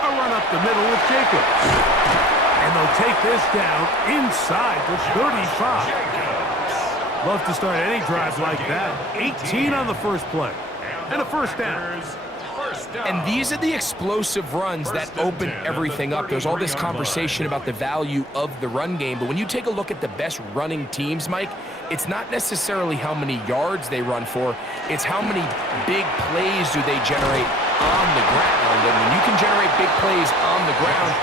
A run up the middle with Jacobs. And they'll take this down inside the 35. Love to start any drive like that. 18 on the first play. And a 1st down. And these are the explosive runs that open everything up. There's all this conversation about the value of the run game, but when you take a look at the best running teams, Mike, it's not necessarily how many yards they run for, it's how many big plays do they generate on the ground. And when you can generate big plays on the ground,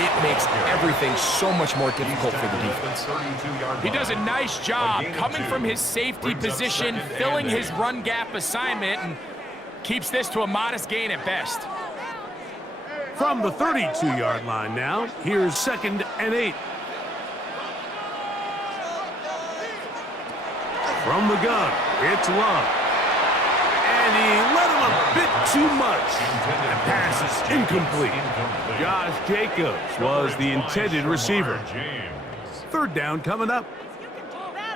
it makes everything so much more difficult for the defense. He does a nice job coming from his safety position, filling his run gap assignment, and keeps this to a modest gain at best. From the 32-yard line now, here's 2nd and 8. From the gun, it's Love. And he let him a bit too much. The pass is incomplete. Josh Jacobs was the intended receiver. 3rd down coming up.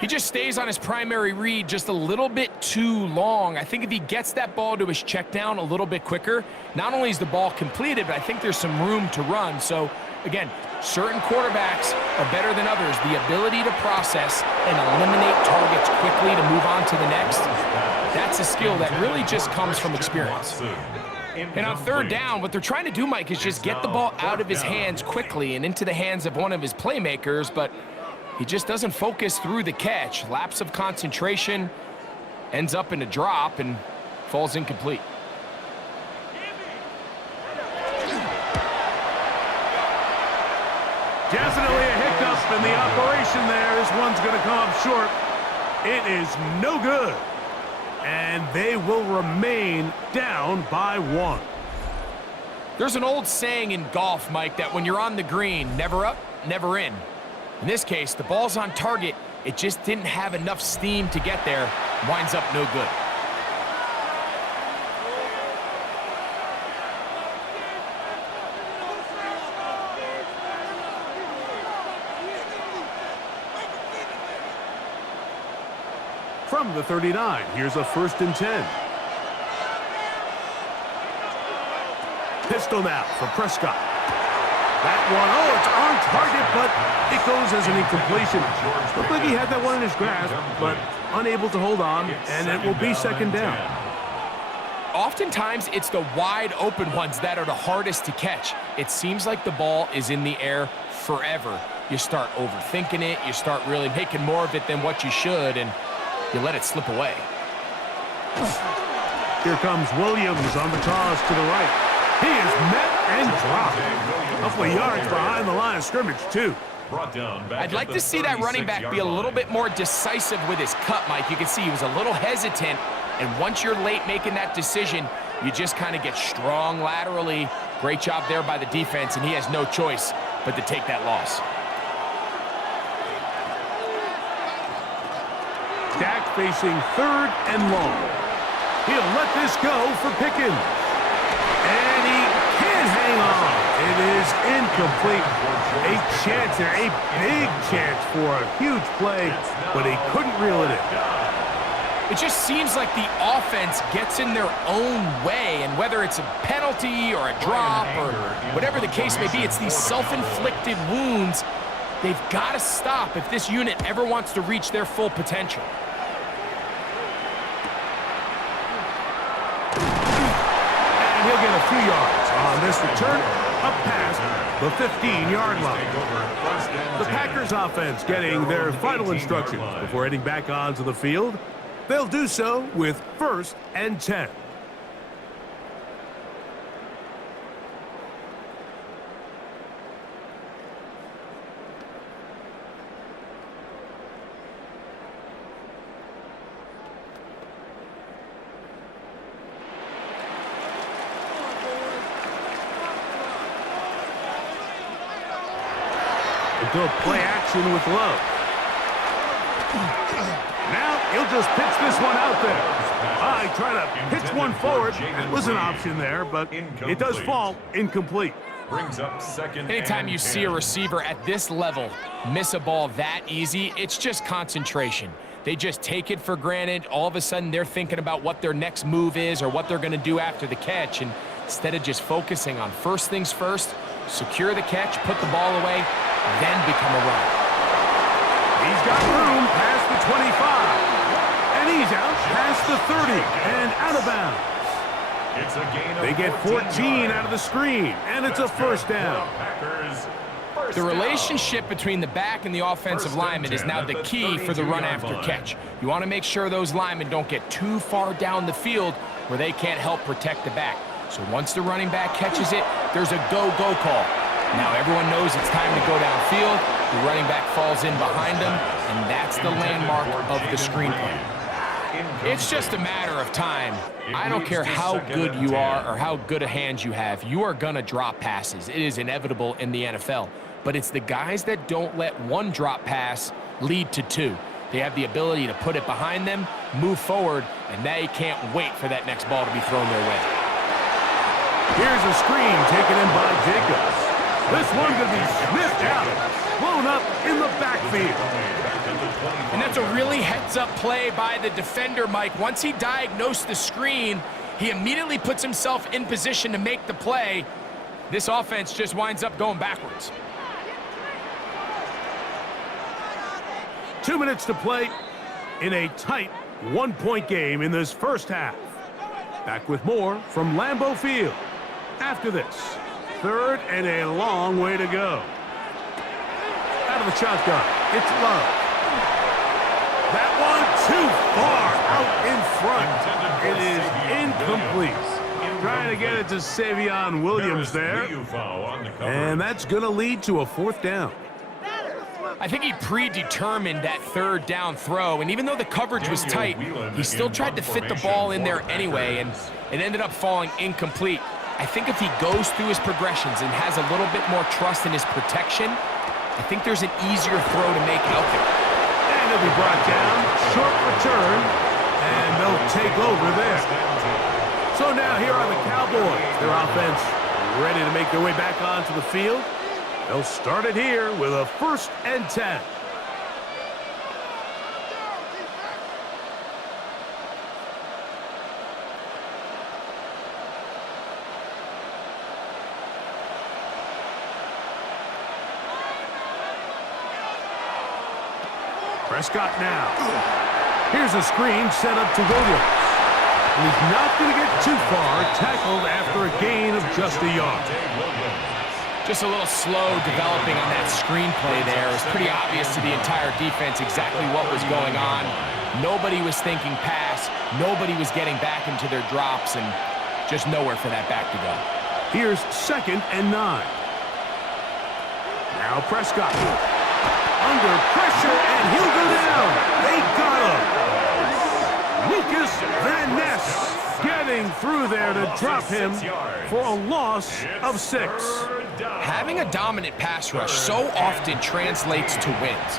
He just stays on his primary read just a little bit too long. I think if he gets that ball to his check down a little bit quicker, not only is the ball completed, but I think there's some room to run. So, again, certain quarterbacks are better than others. The ability to process and eliminate targets quickly to move on to the next, that's a skill that really just comes from experience. And on 3rd down, what they're trying to do, Mike, is just get the ball out of his hands quickly and into the hands of one of his playmakers, but he just doesn't focus through the catch. Lapse of concentration, ends up in a drop, and falls incomplete. Definitely a hiccup in the operation there. This one's going to come up short. It is no good. And they will remain down by 1. There's an old saying in golf, Mike, that when you're on the green, never up, never in. In this case, the ball's on target. It just didn't have enough steam to get there. Winds up no good. From the 39, here's a 1st and 10. Pistol now for Prescott. That one, oh, it's on target, but it goes as an incompletion. Looked like he had that one in his grasp, but unable to hold on, and it will be 2nd down. Oftentimes, it's the wide open ones that are the hardest to catch. It seems like the ball is in the air forever. You start overthinking it, you start really making more of it than what you should, and you let it slip away. Here comes Williams on the toss to the right. He is met and dropped. A couple of yards behind the line of scrimmage, too. I'd like to see that running back be a little bit more decisive with his cut, Mike. You can see he was a little hesitant, and once you're late making that decision, you just kind of get strong laterally. Great job there by the defense, and he has no choice but to take that loss. Dak facing 3rd and long. He'll let this go for Pickens. And he can hang on. It is incomplete. A chance there, a big chance for a huge play, but he couldn't reel it in. It just seems like the offense gets in their own way, and whether it's a penalty or a drop or whatever the case may be, it's these self-inflicted wounds. They've got to stop if this unit ever wants to reach their full potential. he'll get a few yards on this return up past the 15-yard line. The Packers offense getting their final instructions before heading back onto the field. They'll do so with 1st and 10. Go play action with Love. Now he'll just pitch this one out there. I try to pitch one forward. That was an option there, but it does fall incomplete. Brings up 2nd. Anytime you see a receiver at this level miss a ball that easy, it's just concentration. They just take it for granted. All of a sudden, they're thinking about what their next move is or what they're going to do after the catch. And instead of just focusing on first things first, secure the catch, put the ball away, then become a runner. He's got room past the 25. And he's out past the 30 and out of bounds. It's a gain of They get 14 out of the screen, and it's a first down. The relationship between the back and the offensive lineman is now the key for the run after catch. You want to make sure those linemen don't get too far down the field where they can't help protect the back. So once the running back catches it, there's a go-go call. Now everyone knows it's time to go downfield. The running back falls in behind them, and that's the landmark of the screen play. It's just a matter of time. I don't care how good you are or how good a hand you have. You are going to drop passes. It is inevitable in the NFL. But it's the guys that don't let one drop pass lead to two. They have the ability to put it behind them, move forward, and they can't wait for that next ball to be thrown their way. Here's a screen taken in by Jacobs. This one could be sniffed out, blown up in the backfield. And that's a really heads-up play by the defender, Mike. Once he diagnosed the screen, he immediately puts himself in position to make the play. This offense just winds up going backwards. 2 minutes to play in a tight one-point game in this first half. Back with more from Lambeau Field. After this, 3rd and a long way to go. Out of the shotgun, it's Love. That one too far out in front. It is incomplete. Trying to get it to Savion Williams there. And that's going to lead to a 4th down. I think he predetermined that 3rd down throw, and even though the coverage was tight, he still tried to fit the ball in there anyway, and it ended up falling incomplete. I think if he goes through his progressions and has a little bit more trust in his protection, I think there's an easier throw to make out there. And he'll be brought down, short return, and they'll take over there. So now here are the Cowboys. Their offense ready to make their way back onto the field. They'll start it here with a 1st and 10. Prescott now. Here's a screen set up to Williams. And he's not going to get too far, tackled after a gain of just a yard. Just a little slow developing on that screenplay there. It was pretty obvious to the entire defense exactly what was going on. Nobody was thinking pass. Nobody was getting back into their drops, and just nowhere for that back to go. Here's 2nd and 9. Now Prescott. Under pressure, and he'll go down. They got him. Lucas Van Ness getting through there to drop him for a loss of 6. Having a dominant pass rush so often translates to wins.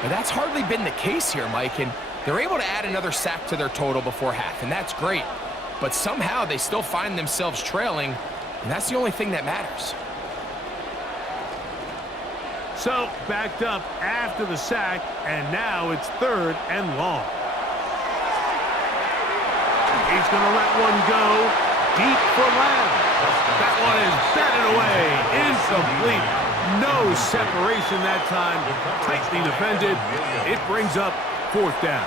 But that's hardly been the case here, Mike, and they're able to add another sack to their total before half, and that's great. But somehow they still find themselves trailing, and that's the only thing that matters. So, backed up after the sack, and now it's 3rd and long. He's going to let one go deep for Lamb. That one is batted away, incomplete. No separation that time, tightly defended. It brings up 4th down.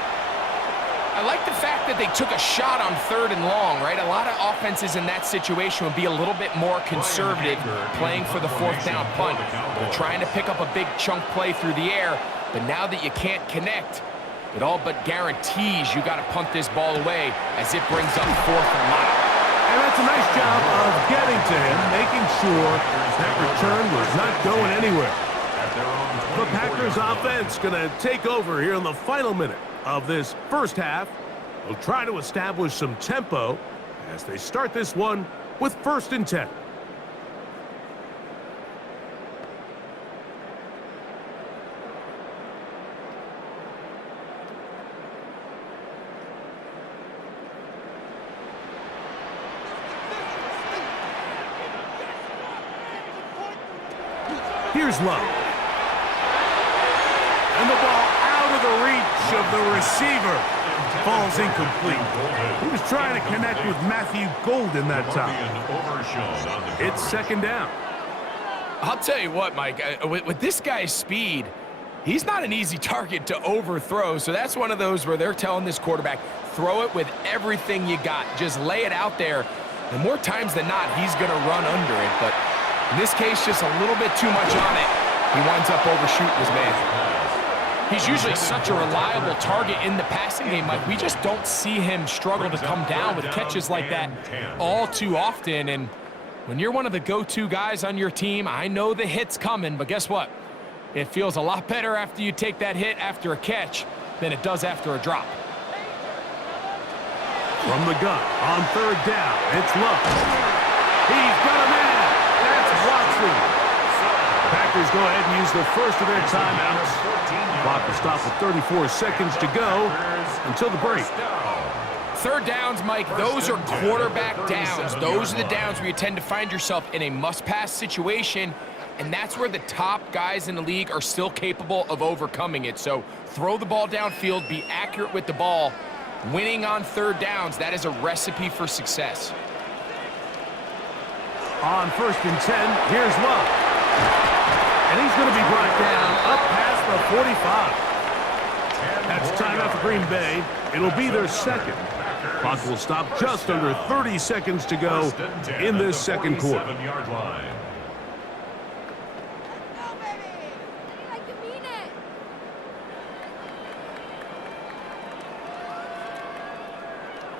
I like the fact that they took a shot on 3rd and long, right? A lot of offenses in that situation would be a little bit more conservative playing for the 4th down punt. They're trying to pick up a big chunk play through the air, but now that you can't connect, it all but guarantees you got to punt this ball away as it brings up 4th and a mile. And that's a nice job of getting to him, making sure that return was not going anywhere. The Packers offense going to take over here in the final minute of this first half. They'll try to establish some tempo as they start this one with 1st and 10. Here's Love. And the ball out of the reach of the receiver. Falls incomplete. He was trying to connect with Matthew Golden that time. It's 2nd down. I'll tell you what, Mike, with this guy's speed, he's not an easy target to overthrow. So that's one of those where they're telling this quarterback, throw it with everything you got. Just lay it out there. And more times than not, he's going to run under it. But in this case, just a little bit too much on it. He winds up overshooting his man. He's usually such a reliable target in the passing game, Mike. We just don't see him struggle to come down with catches like that all too often. And when you're one of the go-to guys on your team, I know the hit's coming, but guess what? It feels a lot better after you take that hit after a catch than it does after a drop. From the gun on 3rd down, it's Love. He's got a man. That's Watson. Packers go ahead and use the first of their timeouts. Clock will stop with 34 seconds to go until the break. 3rd downs, Mike, those are quarterback downs. Those are the downs where you tend to find yourself in a must-pass situation, and that's where the top guys in the league are still capable of overcoming it. So throw the ball downfield, be accurate with the ball. Winning on 3rd downs, that is a recipe for success. On 1st and 10, here's Love. And he's going to be brought down up past the 45. That's timeout for Green Bay. It'll be their 2nd. Clock will stop just under 30 seconds to go in this 2nd quarter.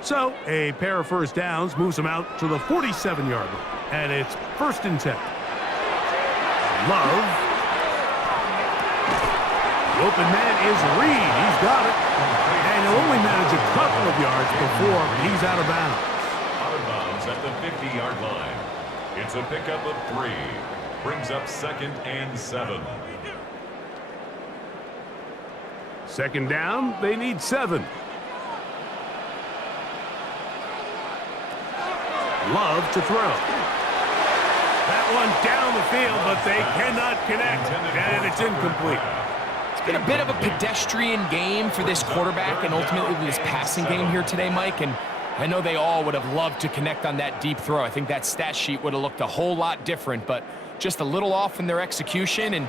So a pair of 1st downs moves them out to the 47-yard line. And it's 1st and 10. Love. The open man is Reed. He's got it. And he'll only manage a couple of yards before he's out of bounds. Out of bounds at the 50-yard line. It's a pickup of 3. Brings up 2nd and 7. 2nd down, they need 7. Love to throw. That one down the field, but they cannot connect, and it's incomplete. It's been a bit of a pedestrian game for this quarterback and ultimately this passing game here today, Mike, and I know they all would have loved to connect on that deep throw. I think that stat sheet would have looked a whole lot different, but just a little off in their execution and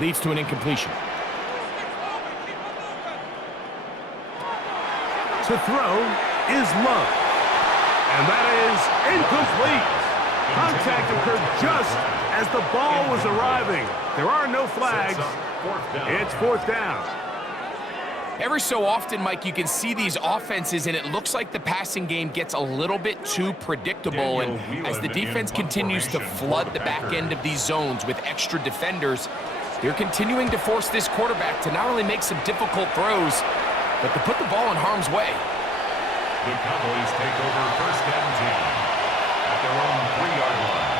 leads to an incompletion. To throw is Love, and that is incomplete. Contact occurred just as the ball was arriving. There are no flags. It's 4th down. Every so often, Mike, you can see these offenses, and it looks like the passing game gets a little bit too predictable. And as the defense continues to flood the back end of these zones with extra defenders, they're continuing to force this quarterback to not only make some difficult throws, but to put the ball in harm's way. The Cowboys take over 1st and 10 at their own 3-yard line.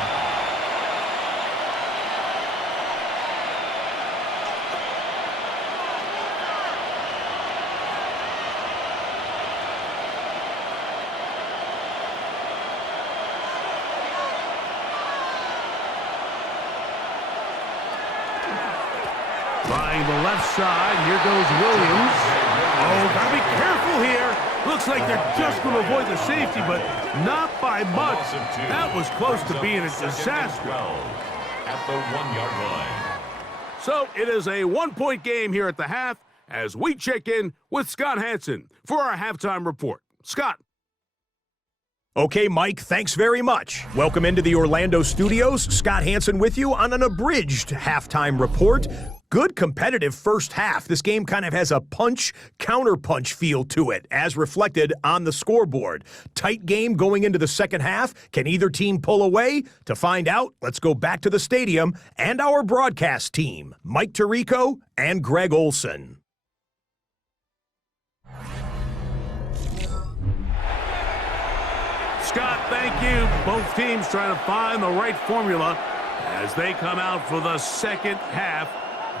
Trying the left side. Here goes Williams. Oh, gotta be careful here. Looks like they're just going to avoid the safety, but not by much. That was close to being a disaster. At the 1-yard line. So it is a 1-point game here at the half. as we check in with Scott Hansen for our halftime report. Scott. Okay, Mike, thanks very much. Welcome into the Orlando studios. Scott Hansen with you on an abridged halftime report. Good competitive first half. This game kind of has a punch-counterpunch feel to it, as reflected on the scoreboard. Tight game going into the second half. Can either team pull away? To find out, let's go back to the stadium and our broadcast team, Mike Tirico and Greg Olson. Scott, thank you. Both teams trying to find the right formula as they come out for the second half.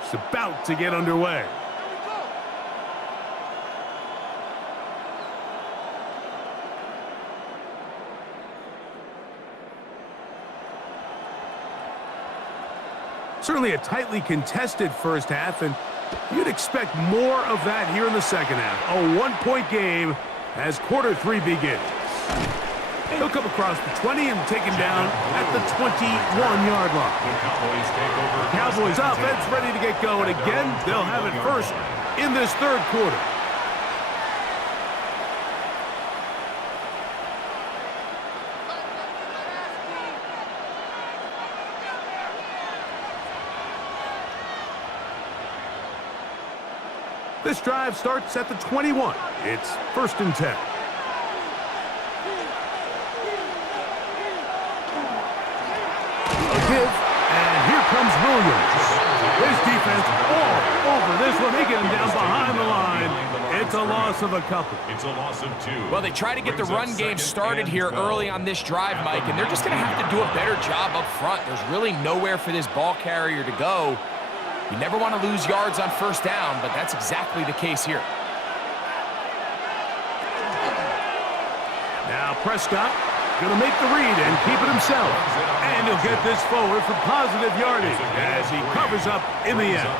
It's about to get underway. Certainly a tightly contested first half, and you'd expect more of that here in the second half. A one-point game as quarter three begins. He'll come across the 20 and take him down at the 21-yard line. The Cowboys offense ready to get going again. They'll have it first in this third quarter. This drive starts at the 21. It's 1st and 10. And here comes Williams. This defense all over this one. They get him down behind the line. It's a loss of a couple. It's a loss of 2. Well, they try to get the run game started here early on this drive, Mike, and they're just going to have to do a better job up front. There's really nowhere for this ball carrier to go. You never want to lose yards on first down, but that's exactly the case here. Now Prescott going to make the read and keep it himself. And he'll get this forward for positive yardage as he covers up in the end.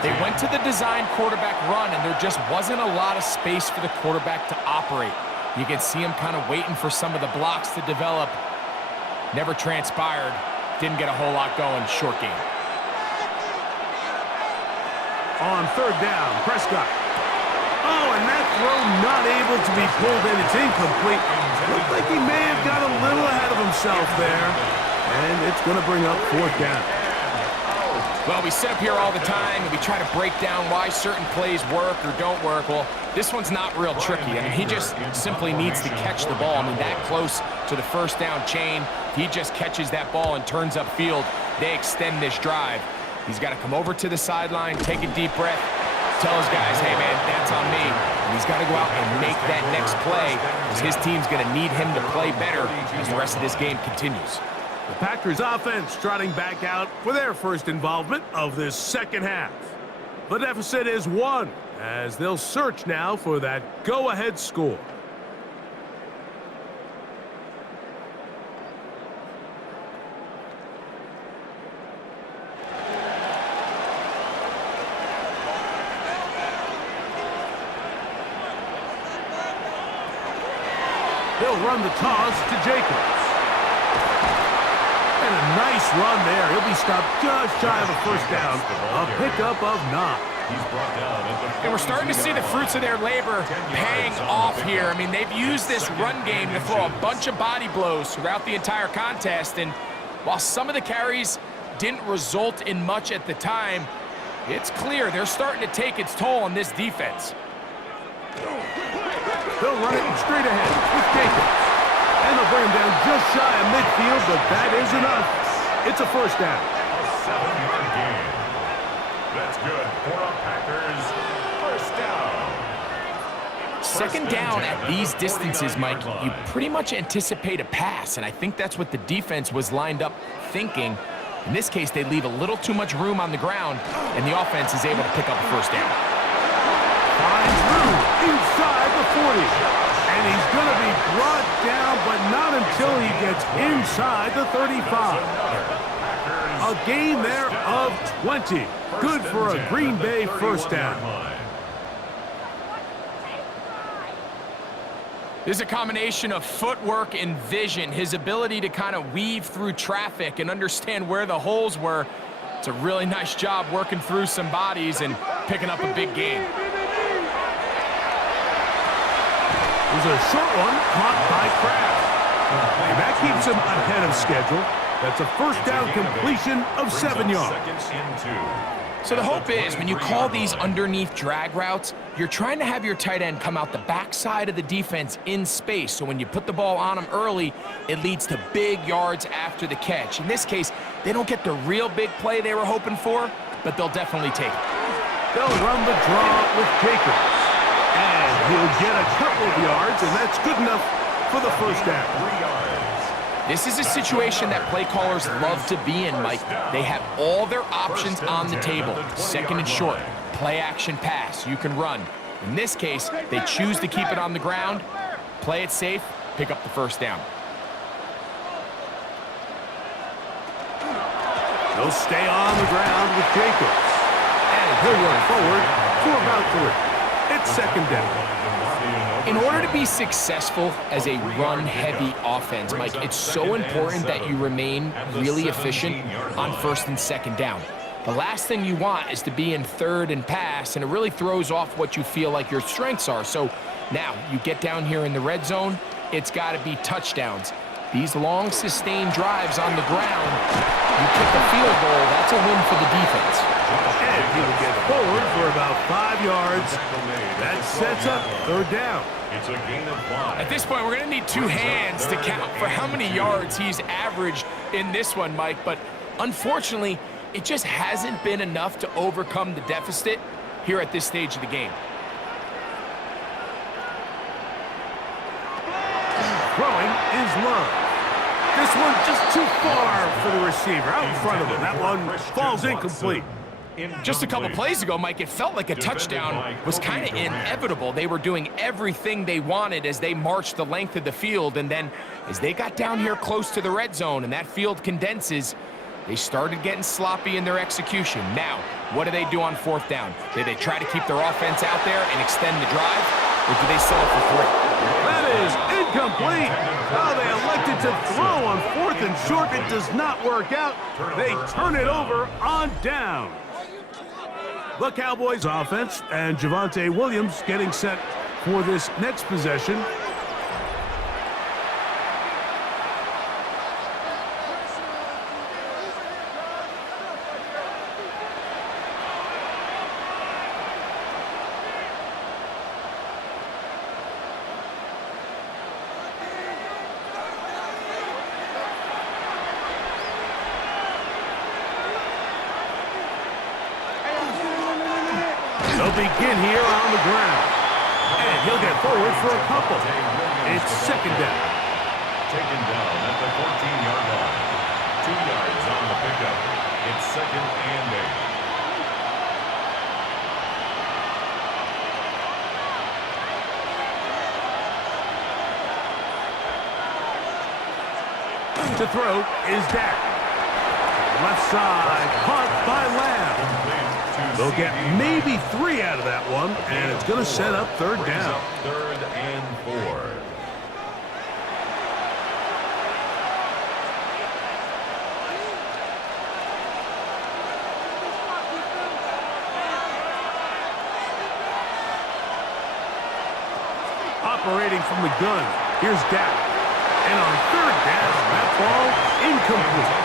They went to the design quarterback run, and there just wasn't a lot of space for the quarterback to operate. You can see him kind of waiting for some of the blocks to develop. Never transpired. Didn't get a whole lot going. Short game. On third down, Prescott. Oh, and that throw not able to be pulled in. It's incomplete. Looked like he may have got a little ahead of himself there. And it's going to bring up 4th down. Well, we sit up here all the time, and we try to break down why certain plays work or don't work. Well, this one's not real tricky. I mean, he just simply needs to catch the ball. I mean, that close to the first down chain, he just catches that ball and turns upfield. They extend this drive. He's got to come over to the sideline, take a deep breath, tell his guys, hey, man, that's on me. And he's got to go out and make that next play, because his team's going to need him to play better as the rest of this game continues. The Packers offense trotting back out for their first involvement of this second half. The deficit is 1 as they'll search now for that go-ahead score. They'll run the toss to Jacobs. And a nice run there. He'll be stopped just shy of a first down. A pickup of 9. And we're starting to see the fruits of their labor paying off here. I mean, they've used this run game to throw a bunch of body blows throughout the entire contest. And while some of the carries didn't result in much at the time, it's clear they're starting to take its toll on this defense. They'll run it straight ahead with Jacobs. And they'll bring him down just shy of midfield, but that is enough. It's a first down. A 7-yard gain. That's good for a Packers first down. Second down at these distances, Mike, you pretty much anticipate a pass, and I think that's what the defense was lined up thinking. In this case, they leave a little too much room on the ground, and the offense is able to pick up a first down. Finds room inside the 40. And he's going to be brought down, but not until he gets inside the 35. A gain there of 20. Good for a Green Bay first down. There's a combination of footwork and vision, his ability to kind of weave through traffic and understand where the holes were It's a really nice job working through some bodies and picking up a big gain. It was a short one caught by Kraft. And that keeps him ahead of schedule. That's a first down completion of 7 yards. So the hope is when you call these underneath drag routes, you're trying to have your tight end come out the backside of the defense in space. So when you put the ball on him early, it leads to big yards after the catch. In this case, they don't get the real big play they were hoping for, but they'll definitely take it. They'll run the draw with Jacobs. And he'll get a couple of yards, and that's good enough for the first down. This is a situation that play callers love to be in, Mike. They have all their options on the table. Second and short, play action pass, you can run. In this case, they choose to keep it on the ground, play it safe, pick up the first down. They'll stay on the ground with Jacobs. And he'll run forward for about 3. It's second down. In order to be successful as a run-heavy offense, Mike, it's so important that you remain really efficient on first and second down. The last thing you want is to be in third and pass, and it really throws off what you feel like your strengths are. So now you get down here in the red zone, it's got to be touchdowns. These long, sustained drives on the ground, you kick a field goal, that's a win for the defense. And he will get forward for about 5 yards. That sets up third down. It's a gain of 5. At this point, we're going to need 2 hands to count for how many yards he's averaged in this one, Mike. But unfortunately, it just hasn't been enough to overcome the deficit here at this stage of the game. Throwing is Love. This one just too far for the receiver out in front of him. That one falls incomplete. Just a couple plays ago, Mike, it felt like a touchdown was kind of inevitable. They were doing everything they wanted as they marched the length of the field, and then as they got down here close to the red zone and that field condenses, they started getting sloppy in their execution. Now, what do they do on fourth down? Do they try to keep their offense out there and extend the drive, or do they settle for 3? That is incomplete. Oh, they elected to throw on fourth and short. It does not work out. They turn it over on down. The Cowboys offense and Javonte Williams getting set for this next possession. They'll begin here on the ground. And he'll get forward for a couple. It's second down. Taken down at the 14-yard line. 2 yards on the pickup. It's second and 8. To throw is Dak. Left side, caught by Lamb. They'll get maybe 3 out of that one, and it's going to set up third down. Third and 4. Operating from the gun, here's Dak. And on third down, that ball incomplete.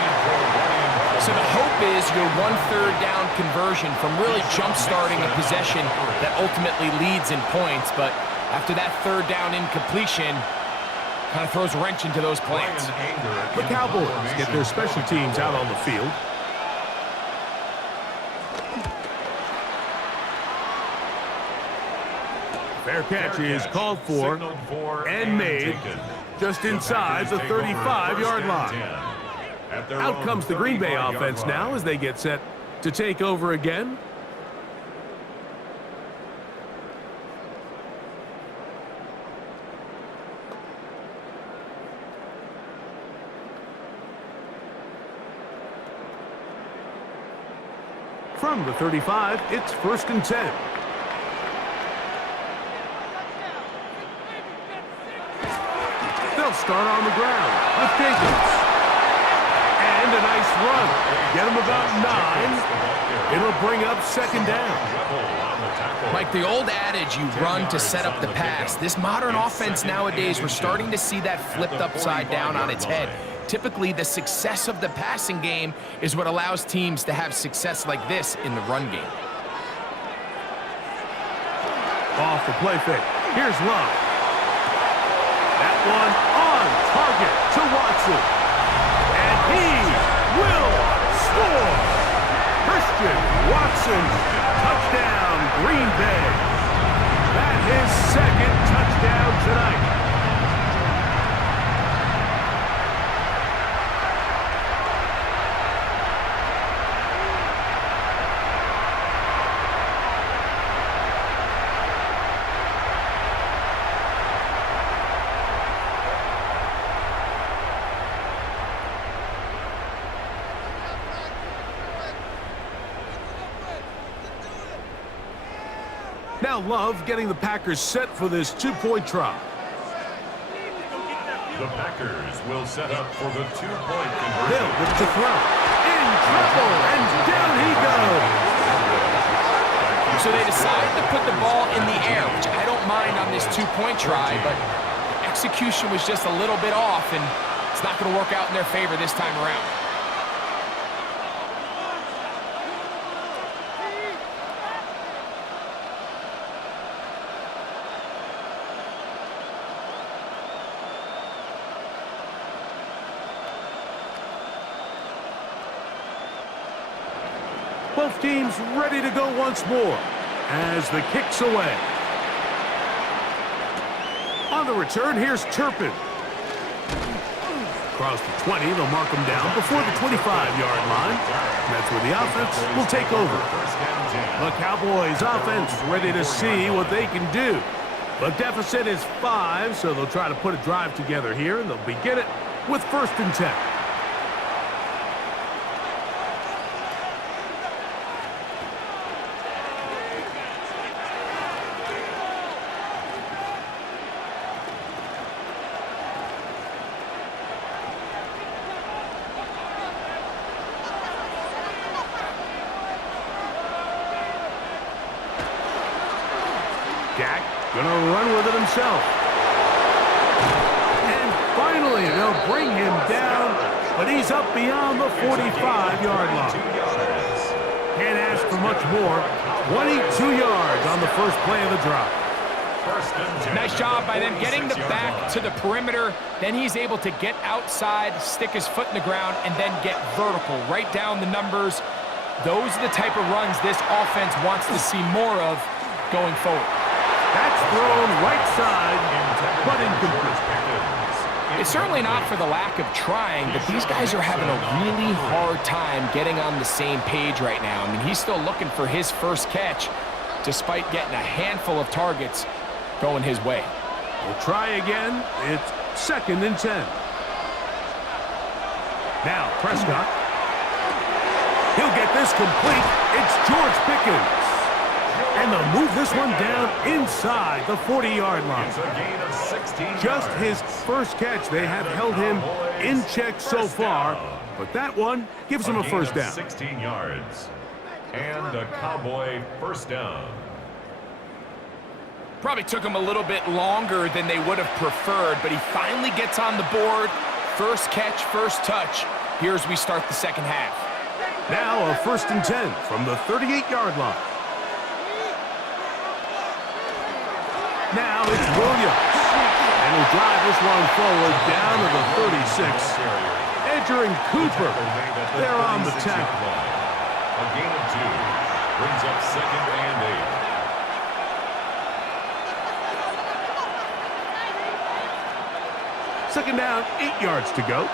So the hope is your 1/3 down conversion from really jump-starting a possession that ultimately leads in points, but after that third down incompletion, kind of throws a wrench into those plans. The Cowboys get their special teams out on the field. Fair catch is called for and made just inside the 35-yard line. Out comes the Green Bay offense now as they get set to take over again. From the 35, it's first and 10. They'll start on the ground with Jacobs. And And a nice run. Get him about 9. It'll bring up second down. Like the old adage, you run to set up the pass. This modern offense nowadays, we're starting to see that flipped upside down on its head. Typically, the success of the passing game is what allows teams to have success like this in the run game. Off the play fake. Here's Love. That one on target to Watson. And he will score. Christian Watson, touchdown, Green Bay. That's his second touchdown tonight. Now Love getting the Packers set for this two-point try. The Packers will set up for the two-point conversion. Hill with the throw. In trouble, and down he goes. So they decide to put the ball in the air, which I don't mind on this two-point try, but execution was just a little bit off, and it's not going to work out in their favor this time around. Both teams ready to go once more as the kick's away. On the return, here's Turpin. Across the 20, they'll mark him down before the 25-yard line. That's where the offense will take over. The Cowboys offense ready to see what they can do. The deficit is 5, so they'll try to put a drive together here, and they'll begin it with 1st and 10. Jack gonna run with it himself. And finally, they'll bring him down, but he's up beyond the 45-yard line. Can't ask for much more. 22 yards on the first play of the drive. Nice job by them getting the back to the perimeter. Then he's able to get outside, stick his foot in the ground, and then get vertical. Right down the numbers. Those are the type of runs this offense wants to see more of going forward. That's thrown right side, but incomplete. It's certainly not for the lack of trying, but these guys are having a really hard time getting on the same page right now. I mean, he's still looking for his first catch, despite getting a handful of targets going his way. We'll try again. It's 2nd and 10. Now, Prescott. He'll get this complete. It's George Pickens. And they'll move this one down inside the 40-yard line. Just his first catch. They have held him in check so far, but that one gives him a first down. 16 yards. And a Cowboy first down. Probably took him a little bit longer than they would have preferred, but he finally gets on the board. First catch, first touch. Here as we start the second half. Now a 1st and 10 from the 38-yard line. Now it's Williams. And he'll drive this one forward down to the 36. Edger and Cooper, they're on the tackle. A gain of 2 brings up 2nd and 8. Second down, 8 yards to go.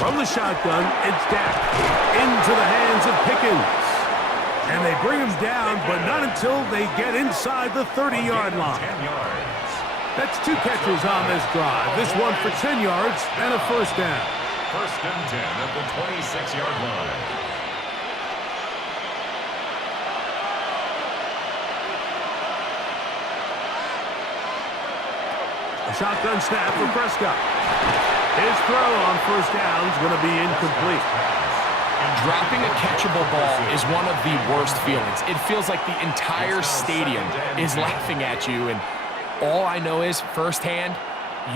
From the shotgun, it's Dak. Into the hands of Pickens. And they bring him down, but not until they get inside the 30-yard line. 10 yards. That's 2 catches on this drive. This one for 10 yards and a first down. 1st and 10 at the 26-yard line. A shotgun snap for Prescott. His throw on first down is going to be incomplete. Dropping a catchable ball is one of the worst feelings. It feels like the entire stadium is laughing at you, and all I know is firsthand,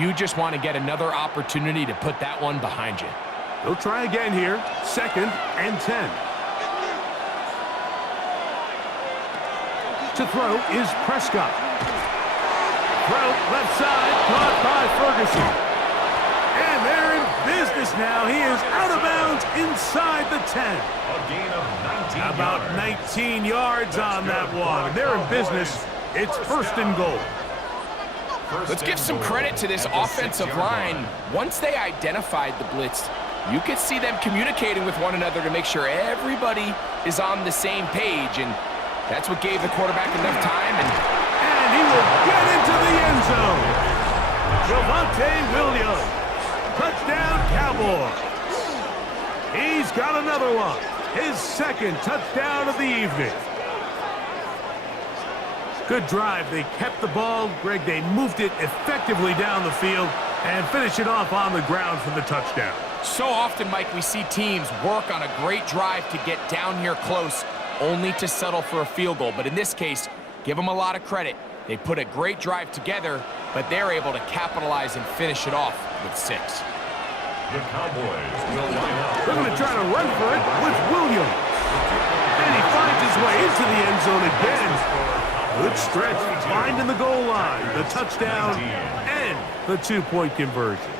you just want to get another opportunity to put that one behind you. They'll try again here. 2nd and 10. To throw is Prescott. Throw left side, caught by Ferguson. And they're in business now. He is out of bounds inside the 10. A gain of 19 About yards. 19 yards on that one. They're in business. It's 1st and goal. Let's give some credit to this offensive line. Once they identified the blitz, you could see them communicating with one another to make sure everybody is on the same page, and that's what gave the quarterback enough time. And he will get into the end zone. Javonte Williams. Touchdown, Cowboys. He's got another one. His 2nd touchdown of the evening. Good drive. They kept the ball. Greg, they moved it effectively down the field and finish it off on the ground for the touchdown. So often, Mike, we see teams work on a great drive to get down here close, only to settle for a field goal. But in this case, give them a lot of credit. They put a great drive together, but they're able to capitalize and finish it off with 6. The Cowboys will line up. They're going to try to run for it with Williams. And he finds his way into the end zone again. Good stretch, finding the goal line, the touchdown, and the 2-point conversion.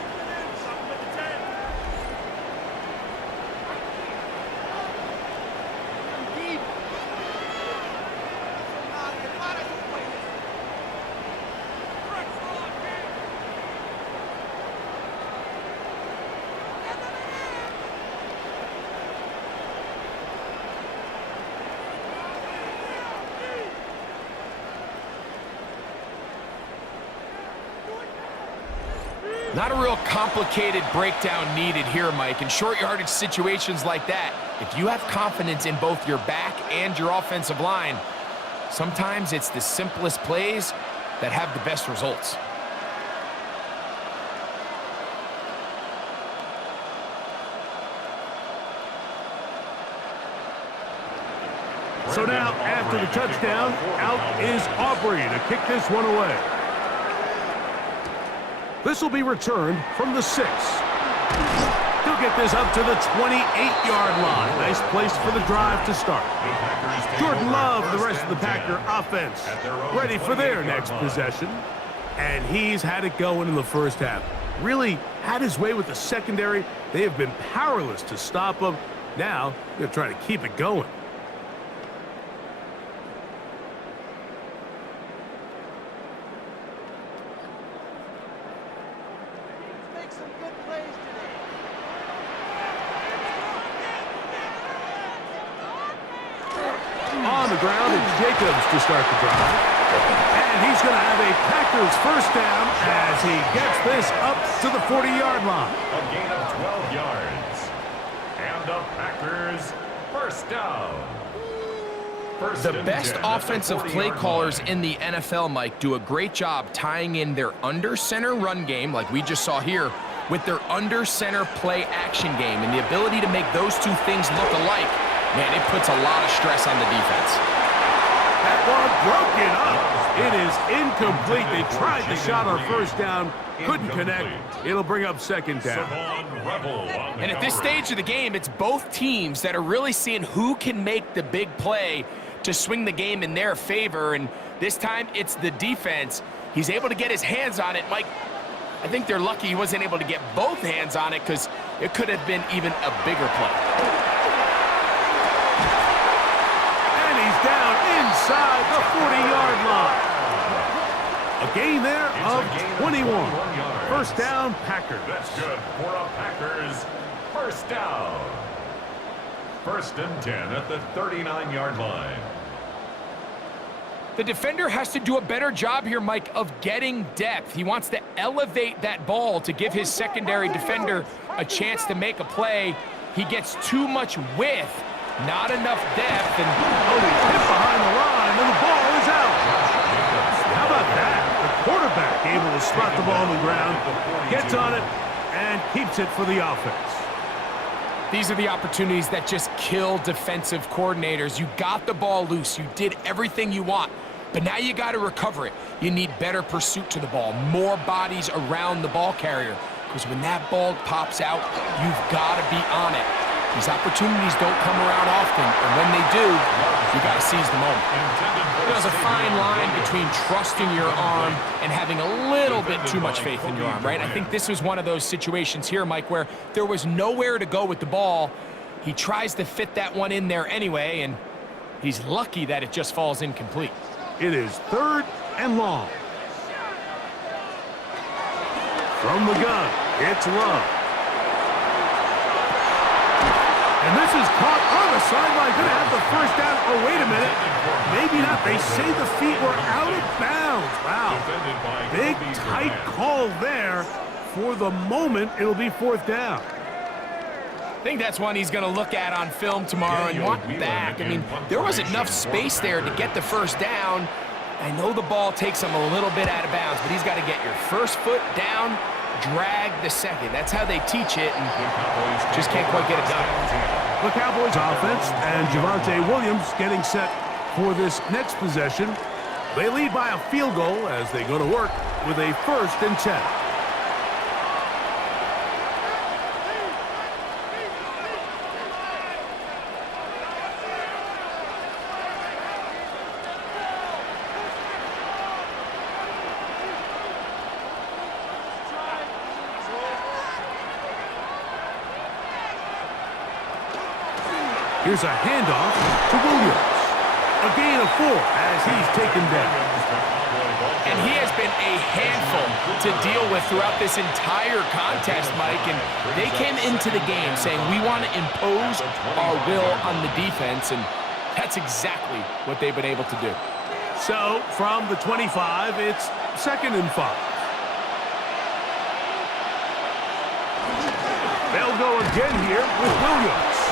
Not a real complicated breakdown needed here, Mike. In short yardage situations like that, if you have confidence in both your back and your offensive line, sometimes it's the simplest plays that have the best results. So now, after the touchdown, out is Aubrey to kick this one away. This will be returned from the 6. He'll get this up to the 28-yard line. Nice place for the drive to start. Jordan Love, the rest of the Packer offense, ready for their next possession. And he's had it going in the first half. Really had his way with the secondary. They have been powerless to stop him. Now, they're trying to keep it going. On the ground, it's Jacobs to start the drive. And he's going to have a Packers first down as he gets this up to the 40-yard line. A gain of 12 yards. And the Packers first down. The best offensive play callers in the NFL, Mike, do a great job tying in their under-center run game, like we just saw here, with their under-center play action game. And the ability to make those two things look alike, man, it puts a lot of stress on the defense. That one broken up. It is incomplete. They tried the shot on first down, couldn't connect. It'll bring up 2nd down. And at this stage of the game, it's both teams that are really seeing who can make the big play to swing the game in their favor. And this time, it's the defense. He's able to get his hands on it. Mike, I think they're lucky he wasn't able to get both hands on it because it could have been even a bigger play. Down inside the 40-yard line. A gain there of 21. First down, Packers. That's good for a Packers first down. 1st and 10 at the 39-yard line. The defender has to do a better job here, Mike, of getting depth. He wants to elevate that ball to give his secondary defender a chance to make a play. He gets too much width. Not enough depth, and he's hit behind the line, and the ball is out. How about that? The quarterback able to to spot the ball on the ground, gets on it, and keeps it for the offense. These are the opportunities that just kill defensive coordinators. You got the ball loose. You did everything you want, but now you got to recover it. You need better pursuit to the ball, more bodies around the ball carrier, because when that ball pops out, you've got to be on it. These opportunities don't come around often, and when they do, you got to seize the moment. There's a fine line between trusting your arm and having a little bit too much faith in your arm, right? I think this was one of those situations here, Mike, where there was nowhere to go with the ball. He tries to fit that one in there anyway, and he's lucky that it just falls incomplete. It is 3rd and long. From the gun, it's Love. And this is caught on the sideline. Going to have the first down. Oh, wait a minute. Maybe not. They say the feet were out of bounds. Wow. Big, tight call there. For the moment, it'll be 4th down. I think that's one he's going to look at on film tomorrow and want back. I mean, there was enough space there to get the first down. I know the ball takes him a little bit out of bounds, but he's got to get your first foot down, drag the second. That's how they teach it, and just can't quite get it done. The Cowboys offense and Javonte Williams getting set for this next possession. They lead by a field goal as they go to work with a 1st and 10. Here's a handoff to Williams. A gain of 4 as he's taken down. And he has been a handful to deal with throughout this entire contest, Mike. And they came into the game saying, we want to impose our will on the defense. And that's exactly what they've been able to do. So, from the 25, it's 2nd and 5. They'll go again here with Williams.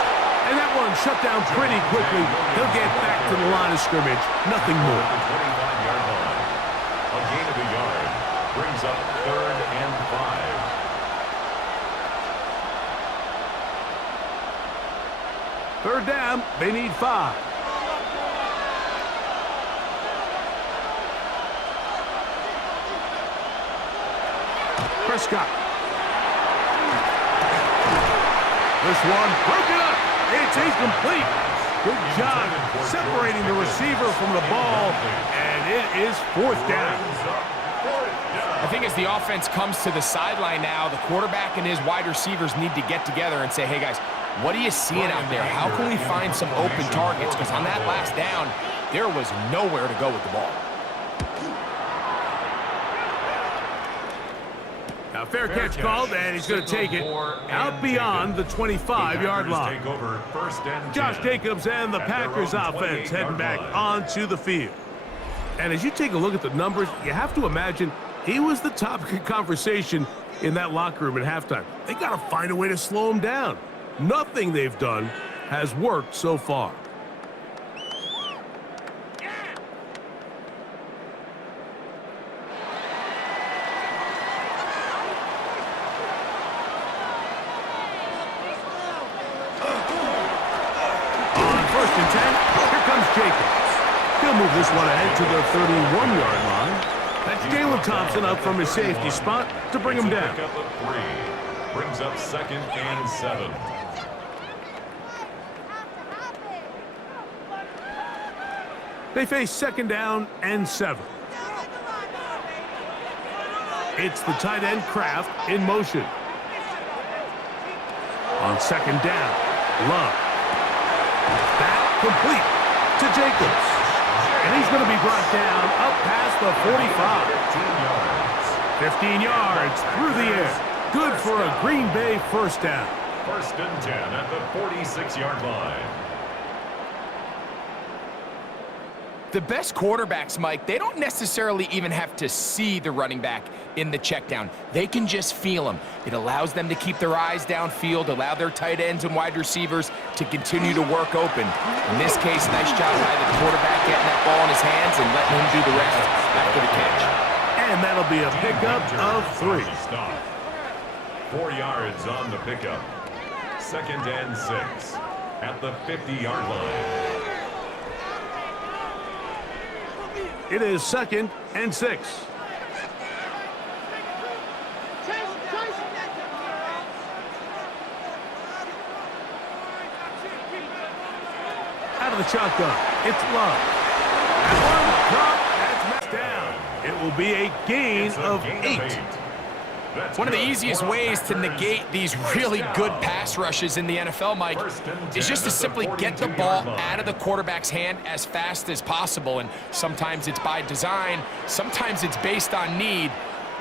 And that one shut down pretty quickly. He'll get back to the line of scrimmage. Nothing more. The 25-yard line. A gain of a yard brings up 3rd and 5. 3rd down, they need 5. Prescott. This one broken up. It's incomplete. Good job separating the receiver from the ball, and it is 4th down. I think as the offense comes to the sideline now, the quarterback and his wide receivers need to get together and say, hey, guys, what are you seeing out there? How can we find some open targets? Because on that last down, there was nowhere to go with the ball. Now, fair catch called, and he's going to take it out beyond the 25-yard line. Josh Jacobs and the Packers offense heading back onto the field. And as you take a look at the numbers, you have to imagine he was the topic of conversation in that locker room at halftime. They got to find a way to slow him down. Nothing they've done has worked so far. He'll move this one ahead to the 31-yard line. That's Jalen Thompson up from his safety spot to bring him down. Brings up 2nd and 7. They face 2nd down and 7. It's the tight end Kraft in motion. On 2nd down, Love. That complete to Jacobs. And he's going to be brought down up past the 45. 15 yards through the air. Good for a Green Bay 1st down. 1st and 10 at the 46-yard line. The best quarterbacks, Mike, they don't necessarily even have to see the running back in the check down. They can just feel him. It allows them to keep their eyes downfield, allow their tight ends and wide receivers to continue to work open. In this case, nice job by the quarterback getting that ball in his hands and letting him do the rest after the catch. And that'll be a pickup of 3. Stop. 4 yards on the pickup. 2nd and 6 at the 50-yard line. It is 2nd and 6. Out of the shotgun, it's Love. That one caught, that's down. It will be a gain of 8. One of the easiest ways to negate these really good pass rushes in the NFL, Mike, is just to simply get the ball out of the quarterback's hand as fast as possible. And sometimes it's by design, sometimes it's based on need.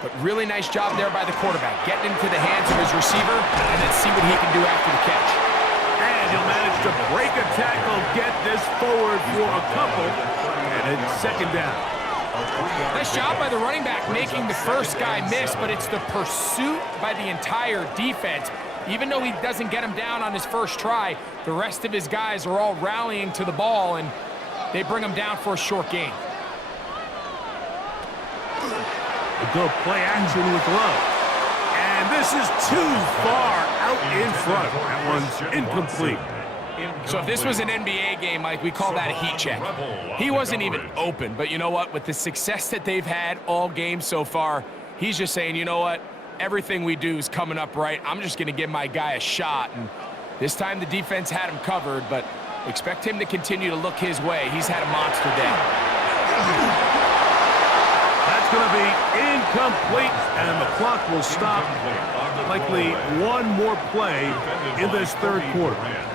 But really nice job there by the quarterback, getting into the hands of his receiver and then see what he can do after the catch. And he'll manage to break a tackle, get this forward for a couple, and it's 2nd down. Nice job by the running back making the first guy miss, but it's the pursuit by the entire defense. Even though he doesn't get him down on his first try, the rest of his guys are all rallying to the ball, and they bring him down for a short gain. A good play action with Love. And this is too far out in front. That one's incomplete. So if this was an NBA game, Mike, we call that a heat check. He wasn't even open, but you know what? With the success that they've had all game so far, he's just saying, you know what? Everything we do is coming up right. I'm just going to give my guy a shot. And this time the defense had him covered, but expect him to continue to look his way. He's had a monster day. That's going to be incomplete, and the clock will stop. Likely one more play in this 3rd quarter.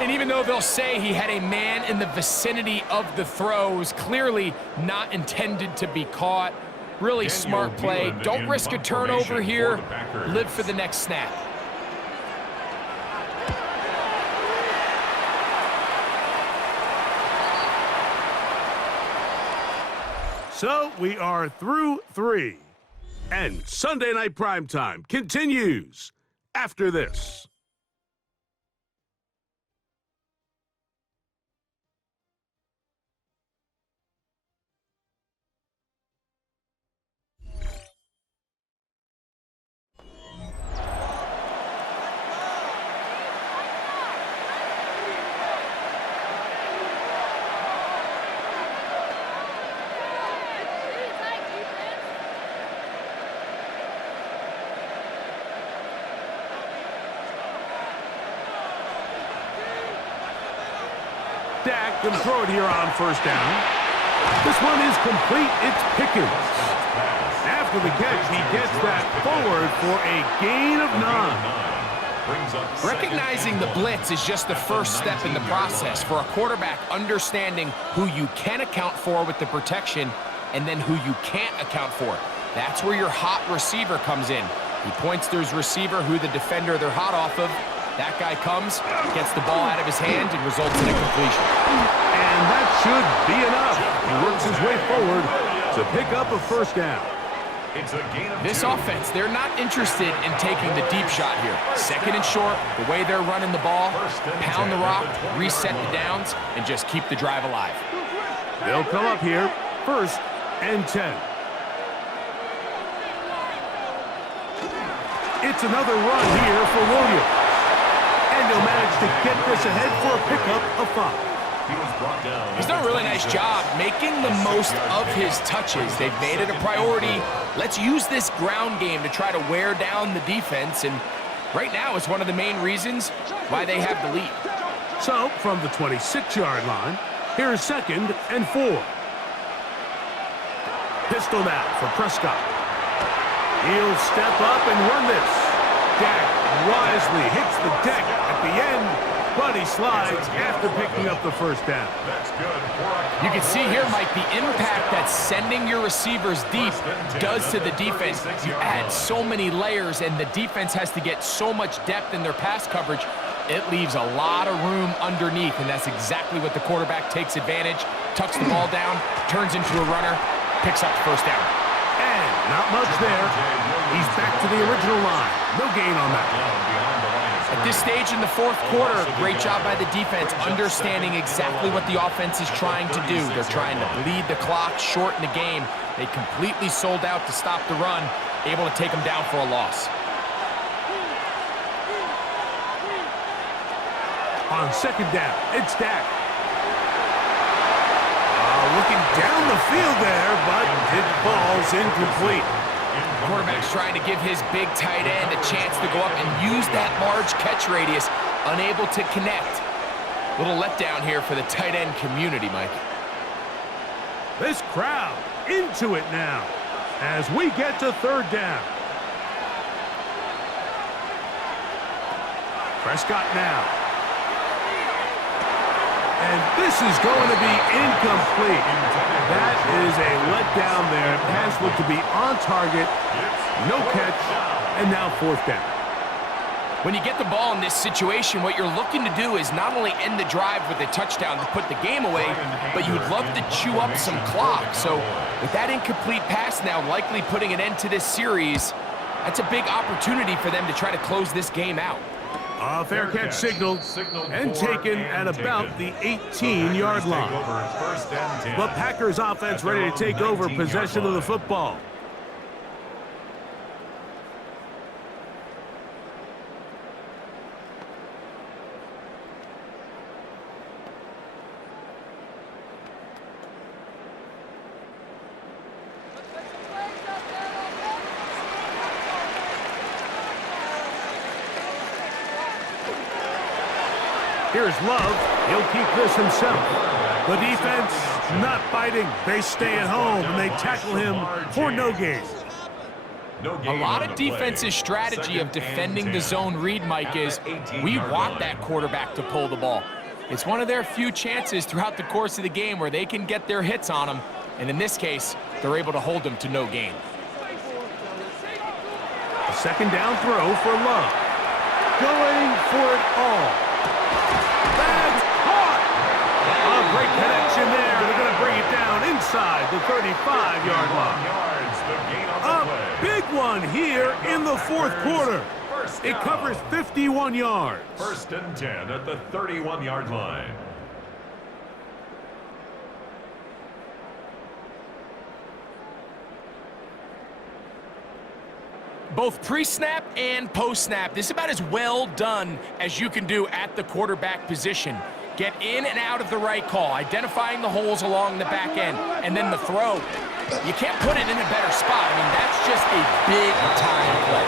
And even though they'll say he had a man in the vicinity of the throw, it was clearly not intended to be caught. Really smart play. Don't risk a turnover here. Live for the next snap. So we are through 3. And Sunday Night Primetime continues after this. Dak can throw it here on 1st down. This one is complete. It's Pickens. After the catch, he gets that forward for a gain of 9. Recognizing the blitz is just the first step in the process for a quarterback understanding who you can account for with the protection and then who you can't account for. That's where your hot receiver comes in. He points to his receiver who the defender they're hot off of. That guy comes, gets the ball out of his hand, and results in a completion. And that should be enough. He works his way forward to pick up a 1st down. This offense, they're not interested in taking the deep shot here. 2nd and short, the way they're running the ball, pound the rock, reset the downs, and just keep the drive alive. They'll come up here, 1st and 10. It's another run here for Williams. And he'll manage to get this ahead for a pickup of 5. He's done a really nice job making the most of his touches. They've made it a priority. Let's use this ground game to try to wear down the defense. And right now, it's one of the main reasons why they have the lead. So, from the 26-yard line, here's 2nd and 4. Pistol now for Prescott. He'll step up and run this. Dak wisely hits the deck at the end, but he slides after picking up the 1st down. You can see here, Mike, the impact that sending your receivers deep does to the defense. You add so many layers, and the defense has to get so much depth in their pass coverage. It leaves a lot of room underneath, and that's exactly what the quarterback takes advantage. Tucks the ball down, turns into a runner, picks up the 1st down. And not much there. He's back to the original line. No gain on that. At this stage in the fourth quarter, great job by the defense, understanding exactly what the offense is trying to do. They're trying to bleed the clock, shorten the game. They completely sold out to stop the run, able to take them down for a loss. On second down, it's Dak. Looking down the field there, but it falls incomplete. Quarterback's trying to give his big tight end a chance to go up and use that large catch radius, unable to connect. Little letdown here for the tight end community, Mike. This crowd into it now as we get to third down. Prescott now. And this is going to be incomplete. That is a letdown there. Pass looked to be on target. No catch. And now fourth down. When you get the ball in this situation, what you're looking to do is not only end the drive with a touchdown to put the game away, but you would love to chew up some clock. So with that incomplete pass now likely putting an end to this series, that's a big opportunity for them to try to close this game out. A fair catch signaled and taken at about the 18-yard line. The Packers offense ready to take over possession of the football. Here's Love. He'll keep this himself. The defense not biting. They stay at home, and they tackle him for no gain. A lot of defense's strategy of defending the zone read, Mike, is we want that quarterback to pull the ball. It's one of their few chances throughout the course of the game where they can get their hits on him, and in this case, they're able to hold him to no gain. A second down throw for Love. Going for it all. That's caught! A great connection there. They're going to bring it down inside the 35-yard line. A big one here in the fourth quarter. It covers 51 yards. First and 10 at the 31-yard line. Both pre-snap and post-snap, this is about as well done as you can do at the quarterback position. Get in and out of the right call, identifying the holes along the back end, and then the throw. You can't put it in a better spot. I mean, that's just a big-time play.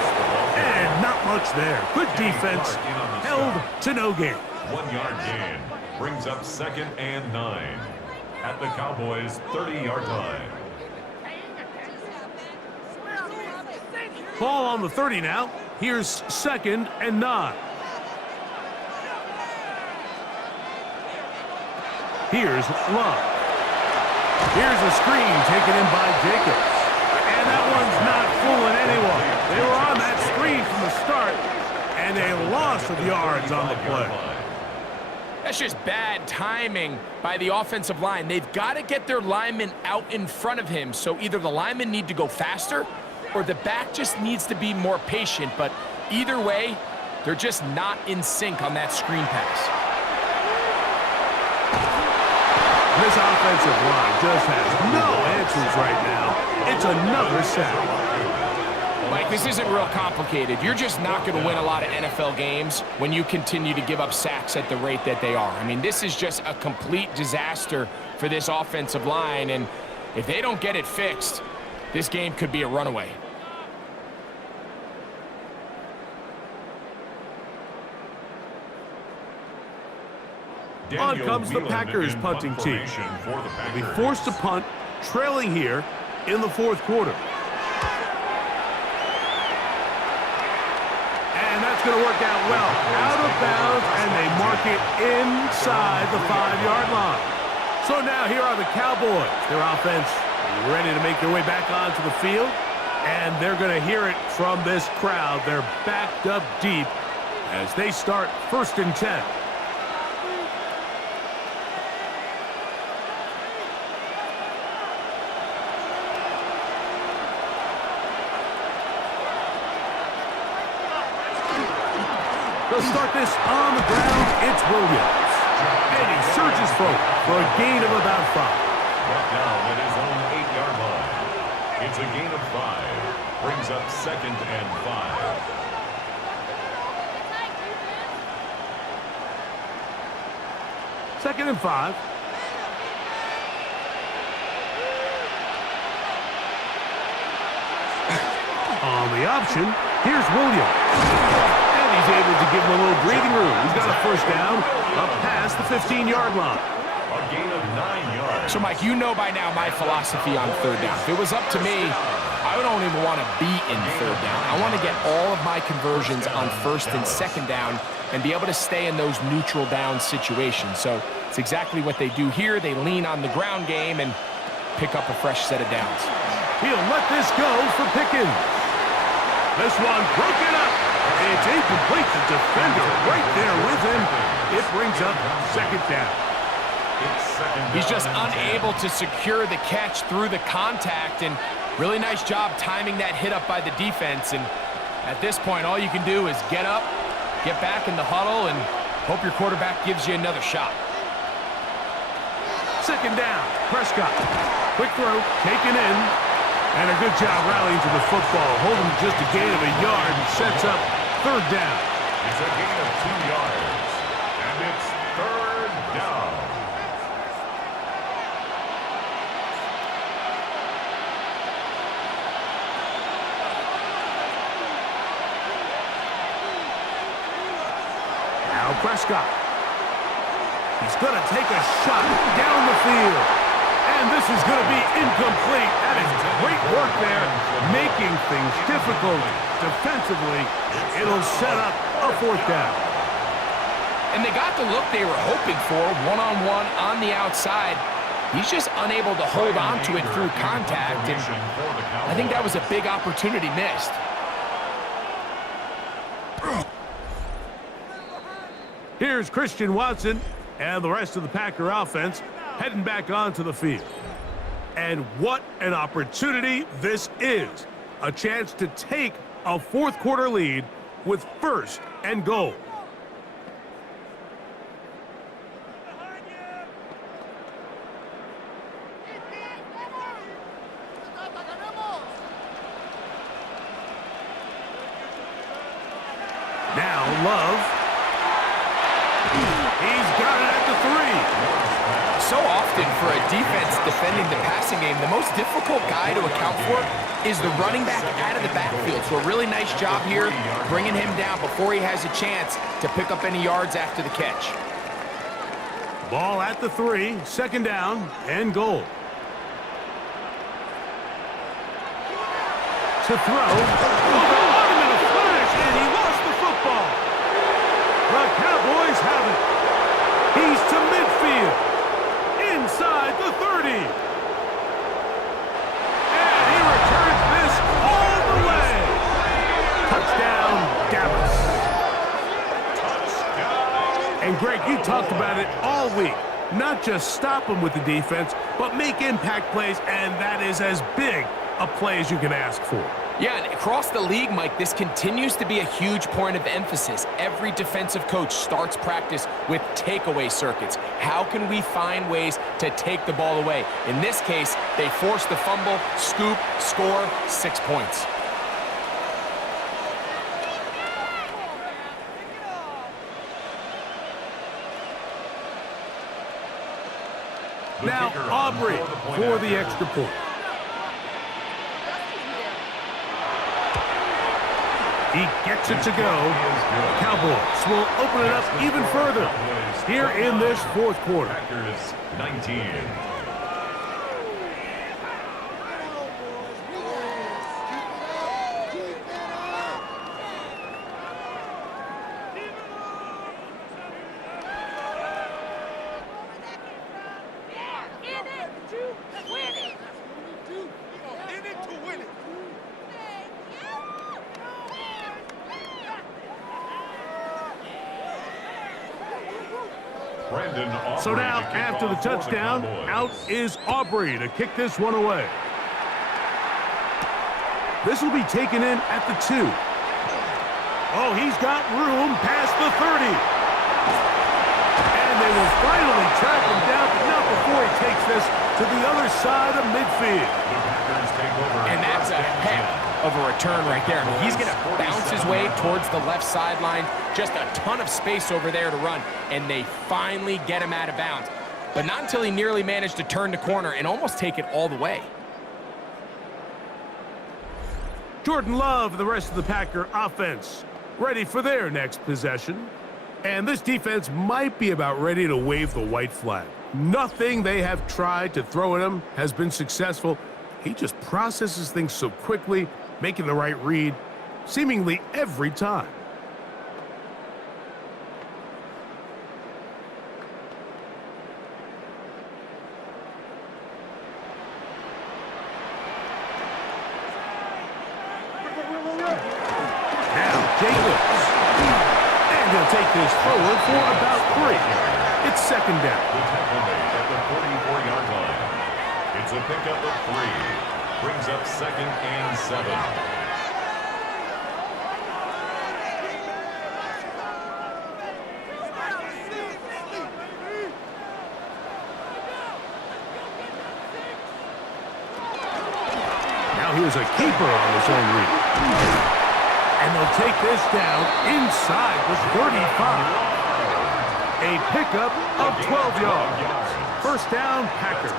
And not much there. Good defense, held to no gain. 1 yard gain brings up second and 9 at the Cowboys' 30-yard line. Ball on the 30 now. Here's second and 9. Here's Love. Here's a screen taken in by Jacobs. And that one's not fooling anyone. They were on that screen from the start, and a loss of yards on the play. That's just bad timing by the offensive line. They've got to get their linemen out in front of him, so either the linemen need to go faster or the back just needs to be more patient. But either way, they're just not in sync on that screen pass. This offensive line just has no answers right now. It's another sack. Mike, this isn't real complicated. You're just not going to win a lot of NFL games when you continue to give up sacks at the rate that they are. I mean, this is just a complete disaster for this offensive line, and if they don't get it fixed, this game could be a runaway. On comes the Packers punting team. They'll be forced to punt, trailing here in the fourth quarter. And that's going to work out well. Out of bounds, and they mark it inside the 5-yard line. So now here are the Cowboys. Their offense ready to make their way back onto the field. And they're going to hear it from this crowd. They're backed up deep as they start first and 10. They'll start this on the ground. It's Williams. And he surges forward for a gain of about 5. Brought down at his own 8-yard line. It's a gain of 5. Brings up 2nd and 5. Second and 5. On the option, here's Williams. And he's able to give him a little breathing room. He's got a first down up past the 15-yard line. A gain of 9 yards. So, Mike, you know by now my philosophy on third down. If it was up to me, I don't even want to be in third down. I want to get all of my conversions on first and second down and be able to stay in those neutral down situations. So it's exactly what they do here. They lean on the ground game and pick up a fresh set of downs. He'll let this go for Pickens. This one broken up. It's incomplete. The defender right there with him. It brings up second down. He's just unable to secure the catch through the contact, and really nice job timing that hit up by the defense. And at this point, all you can do is get up, get back in the huddle, and hope your quarterback gives you another shot. Second down, Prescott. Quick throw, taken in. And a good job rallying to the football. Holding just a gain of a yard and sets up third down. It's a gain of 2 yards. And it's third down. Now Prescott. He's going to take a shot down the field. And this is going to be incomplete. That is great work there, making things difficult defensively. It'll set up a fourth down. And they got the look they were hoping for, one-on-one on the outside. He's just unable to hold on to it through contact, and I think that was a big opportunity missed. Here's Christian Watson and the rest of the Packer offense heading back onto the field. And what an opportunity this is. A chance to take a fourth quarter lead with first and goal. Now Love. He's got it at the 3. So often for a defense defending the passing game, the most difficult guy to account for is the running back out of the backfield. So a really nice job here, bringing him down before he has a chance to pick up any yards after the catch. Ball at the 3, second down and goal. To throw. Oh, in a flash, and he lost the football. The Cowboys have it. He's to midfield. Inside the 30. And he returns this all the way. Touchdown, Dallas. And Greg, you talked about it all week. Not just stop him with the defense, but make impact plays, and that is as big a play as you can ask for. Yeah, and across the league, Mike, this continues to be a huge point of emphasis. Every defensive coach starts practice with takeaway circuits. How can we find ways to take the ball away? In this case, they force the fumble, scoop, score, 6 points. Now Aubrey for the extra point. He gets it to go. Cowboys will open it up even further here in this fourth quarter. Packers 19. So now, after the touchdown, out is Aubrey to kick this one away. This will be taken in at the 2. Oh, he's got room past the 30. And they will finally track him down, but not before he takes this to the other side of midfield. And that's a heck of a return right there. I mean, he's going to bounce his way towards the left sideline. Just a ton of space over there to run, and they finally get him out of bounds. But not until he nearly managed to turn the corner and almost take it all the way. Jordan Love and the rest of the Packer offense ready for their next possession. And this defense might be about ready to wave the white flag. Nothing they have tried to throw at him has been successful. He just processes things so quickly, making the right read, seemingly every time. Jacobs. And he'll take this forward for about 3. It's second down. The tackle made at the 44-yard line. It's a pickup of 3. Brings up 2nd and 7. Now here's a keeper on his own read. And they'll take this down inside the 35. A pickup of 12 yards. First down, Packers.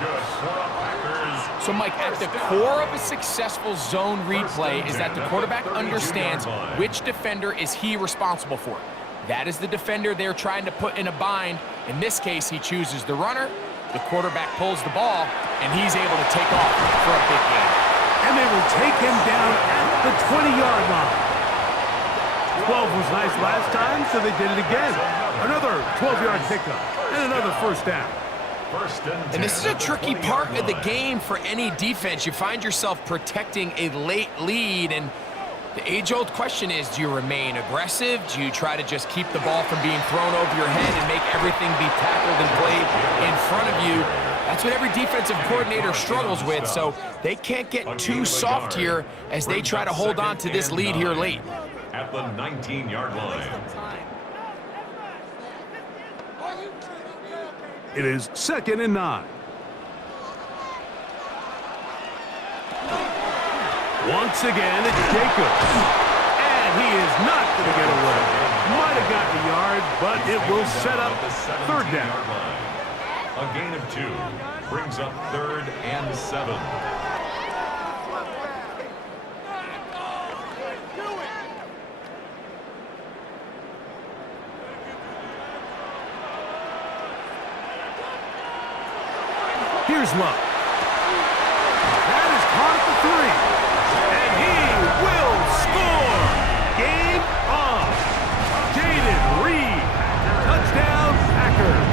So, Mike, at the core of a successful zone read play is that the quarterback understands which defender is he responsible for. That is the defender they're trying to put in a bind. In this case, he chooses the runner. The quarterback pulls the ball, and he's able to take off for a big gain. And they will take him down at the 20-yard line. 12 was nice last time, so they did it again. Another 12-yard pickup and another first down. And this is a tricky part of the game for any defense. You find yourself protecting a late lead, and the age-old question is, do you remain aggressive? Do you try to just keep the ball from being thrown over your head and make everything be tackled and played in front of you? That's what every defensive coordinator struggles with, so they can't get too soft here as they try to hold on to this lead here late. At the 19-yard line. It is 2nd and 9. Once again, it's Jacobs. And he is not going to get away. Might have gotten a yard, but it will set up 3rd down. A gain of 2 brings up 3rd and 7. Here's Love. That is caught at the 3. And he will score. Game on. Jaden Reed. Touchdown, Packers.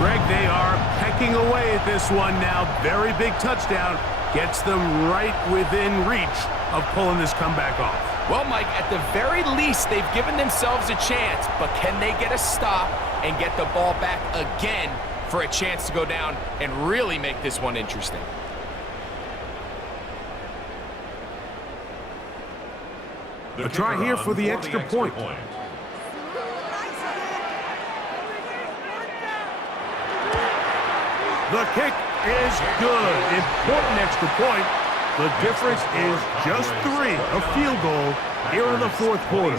Greg, they are pecking away at this one now. Very big touchdown. Gets them right within reach of pulling this comeback off. Well, Mike, at the very least, they've given themselves a chance, but can they get a stop and get the ball back again for a chance to go down and really make this one interesting? A try here for the extra point. The kick is good. Important extra point. The difference is just 3. A field goal here in the 4th quarter.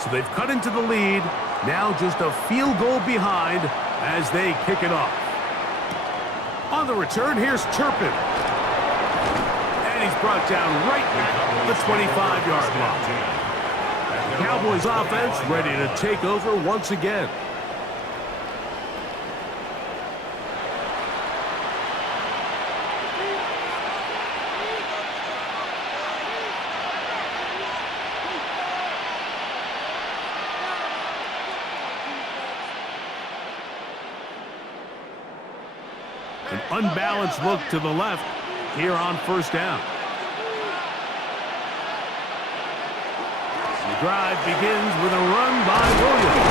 So they've cut into the lead. Now just a field goal behind as they kick it off. On the return, here's Turpin. And he's brought down right at the 25-yard line. Cowboys offense ready to take over once again. An unbalanced look to the left here on first down. The drive begins with a run by Williams.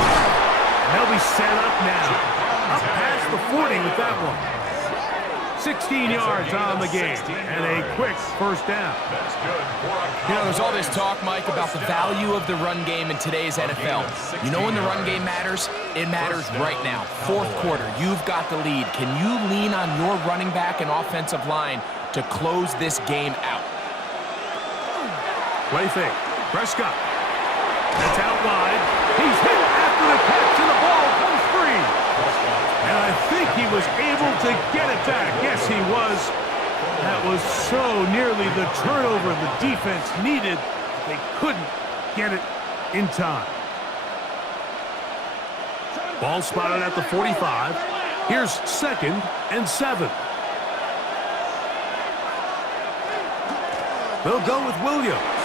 And they'll be set up now. Up past the 40 with that one. 16 yards on the game and a quick first down. You know, there's all this talk, Mike, about the value of the run game in today's NFL. You know when the run game matters? It matters right now. Fourth quarter, you've got the lead. Can you lean on your running back and offensive line to close this game out? Play fake. Prescott. That's out wide. He's hit after the catch and the ball comes free. And I think he was able to get it back. Yes, he was. That was so nearly the turnover the defense needed. They couldn't get it in time. Ball spotted at the 45. Here's 2nd and 7. They'll go with Williams.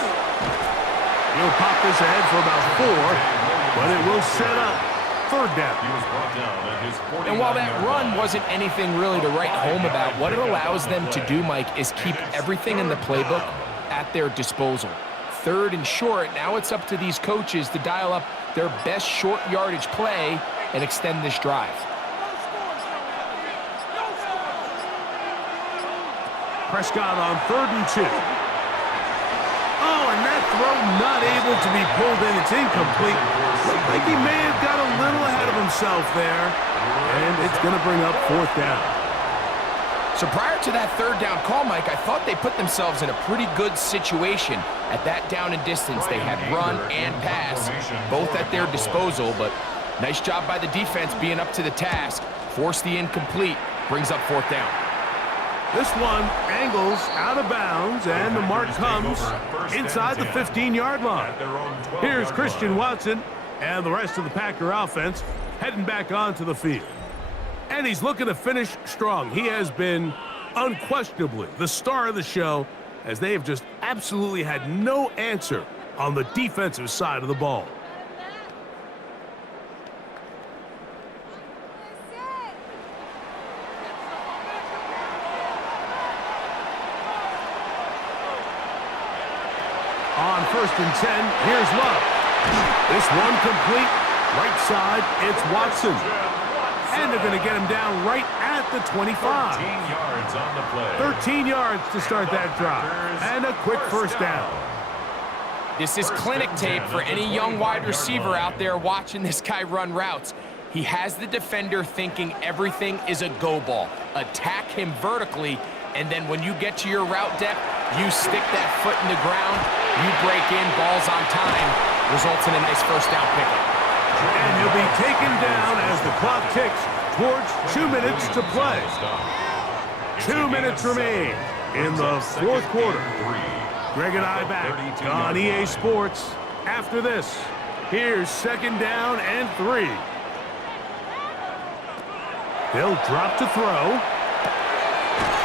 He'll pop this ahead for about 4, but it will set up 3rd down. And while that run wasn't anything really to write home about, what it allows them to do, Mike, is keep everything in the playbook at their disposal. 3rd and short, now it's up to these coaches to dial up their best short yardage play and extend this drive. Prescott on 3rd and 2. Oh, and that throw not able to be pulled in. It's incomplete. Looked like he may have got a little ahead of himself there. And it's going to bring up 4th down. So prior to that 3rd down call, Mike, I thought they put themselves in a pretty good situation at that down and distance. They had run and pass, both at their disposal, but nice job by the defense being up to the task. Force the incomplete, brings up 4th down. This one angles out of bounds, and the mark comes inside the 15-yard line. Here's Christian Watson and the rest of the Packer offense heading back onto the field. And he's looking to finish strong. He has been unquestionably the star of the show, as they have just absolutely had no answer on the defensive side of the ball. On 1st and 10, here's Love. This one complete. Right side, it's Watson. And they're going to get him down right at the 25. 13 yards on the play. 13 yards to start that drive. And a quick first down. This is clinic tape for any young wide receiver out there watching this guy run routes. He has the defender thinking everything is a go ball. Attack him vertically, and then when you get to your route depth, you stick that foot in the ground, you break in, balls on time, results in a nice first down pickup. And he'll be taken down as the clock ticks towards 2 minutes to play. 2 minutes remain in the 4th quarter. Greg and I back on EA Sports after this. Here's 2nd down and 3. They'll drop to throw.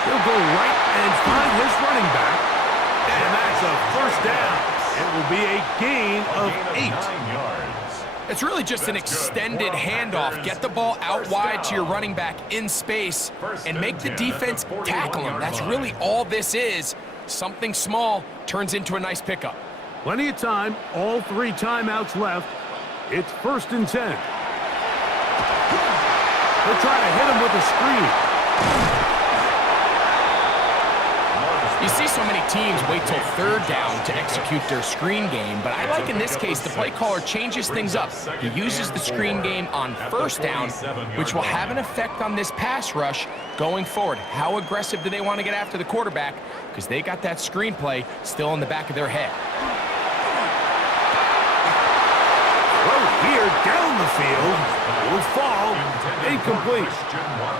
He'll go right and find his running back. And that's a first down. It will be a gain of 8. It's really just an extended handoff. Get the ball out wide to your running back in space and make the defense tackle him. That's really all this is. Something small turns into a nice pickup. Plenty of time. All 3 timeouts left. It's 1st and 10. They'll try to hit him with a screen. You see so many teams wait till 3rd down to execute their screen game, but I like in this case the play caller changes things up. He uses the screen game on 1st down, which will have an effect on this pass rush going forward. How aggressive do they want to get after the quarterback? Because they got that screenplay still in the back of their head. Well, here down the field will fall incomplete.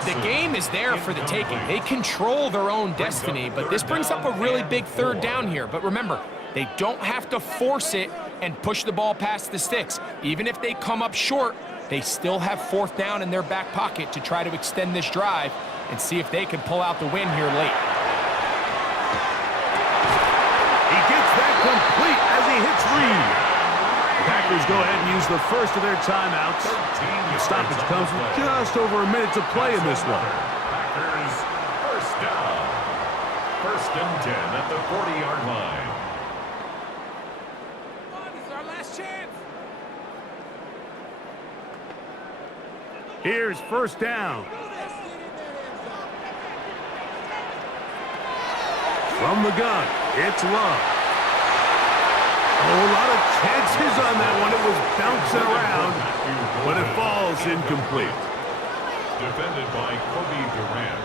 The game is there for the taking. They control their own destiny, but this brings up a really big 3rd down here. But remember, they don't have to force it and push the ball past the sticks. Even if they come up short, they still have 4th down in their back pocket to try to extend this drive and see if they can pull out the win here late. He gets that complete as he hits Reed. The Packers go ahead and use the first of their timeouts. The stoppage comes with just over a minute to play in this one. Packers First and 10 at the 40-yard line. This is our last chance. Here's first down. From the gun, it's Love. Oh, a lot of chances on that one. It was bouncing around, but it falls incomplete. Defended by Kobe Durant.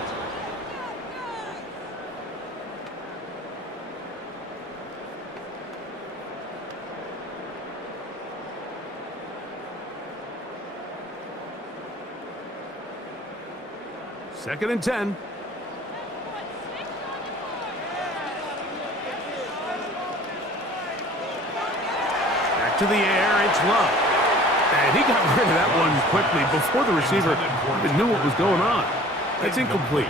Second and 10. Back to the air, it's Love. And he got rid of that one quickly before the receiver even knew what was going on. That's incomplete.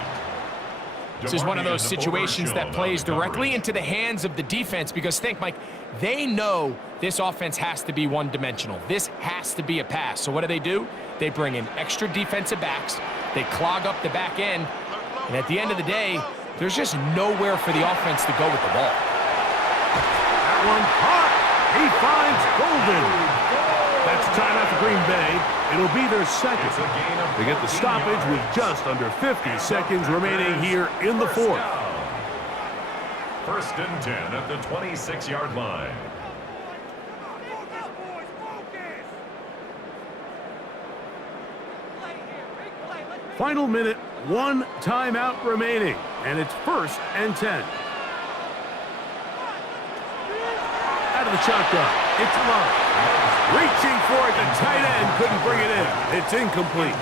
This is one of those situations that plays directly into the hands of the defense because think, Mike, they know this offense has to be one-dimensional. This has to be a pass. So what do? They bring in extra defensive backs. They clog up the back end. And at the end of the day, there's just nowhere for the offense to go with the ball. That one caught. He finds Golden. That's a timeout for Green Bay. It'll be their second. They get the stoppage with just under 50 seconds remaining here in the fourth. First and 10 at the 26-yard line. Final minute, one timeout remaining, and it's first and 10. Out of the shotgun, it's Love. Reaching for it, the tight end couldn't bring it in. It's incomplete.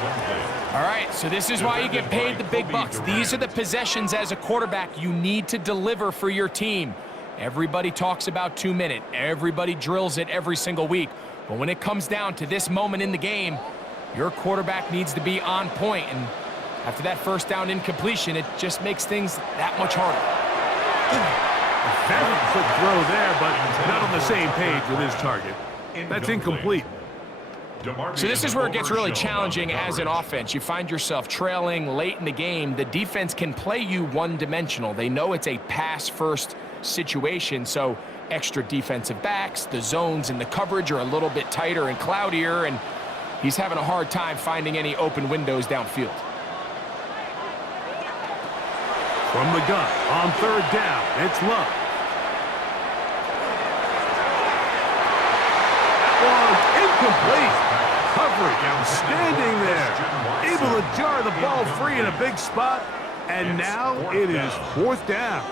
All right, so this is why you get paid the big bucks. These are the possessions as a quarterback you need to deliver for your team. Everybody talks about 2 minutes. Everybody drills it every single week. But when it comes down to this moment in the game, your quarterback needs to be on point. And after that first down incompletion, it just makes things that much harder. Very quick throw there, but not on the same page with his target. That's incomplete. So this is where it gets really challenging as an offense. You find yourself trailing late in the game. The defense can play you one-dimensional. They know it's a pass-first situation, so extra defensive backs, the zones and the coverage are a little bit tighter and cloudier, and he's having a hard time finding any open windows downfield. From the gun, on third down, it's Love. Incomplete. Coverage outstanding there. Able to jar the ball free in a big spot. And now it is fourth down.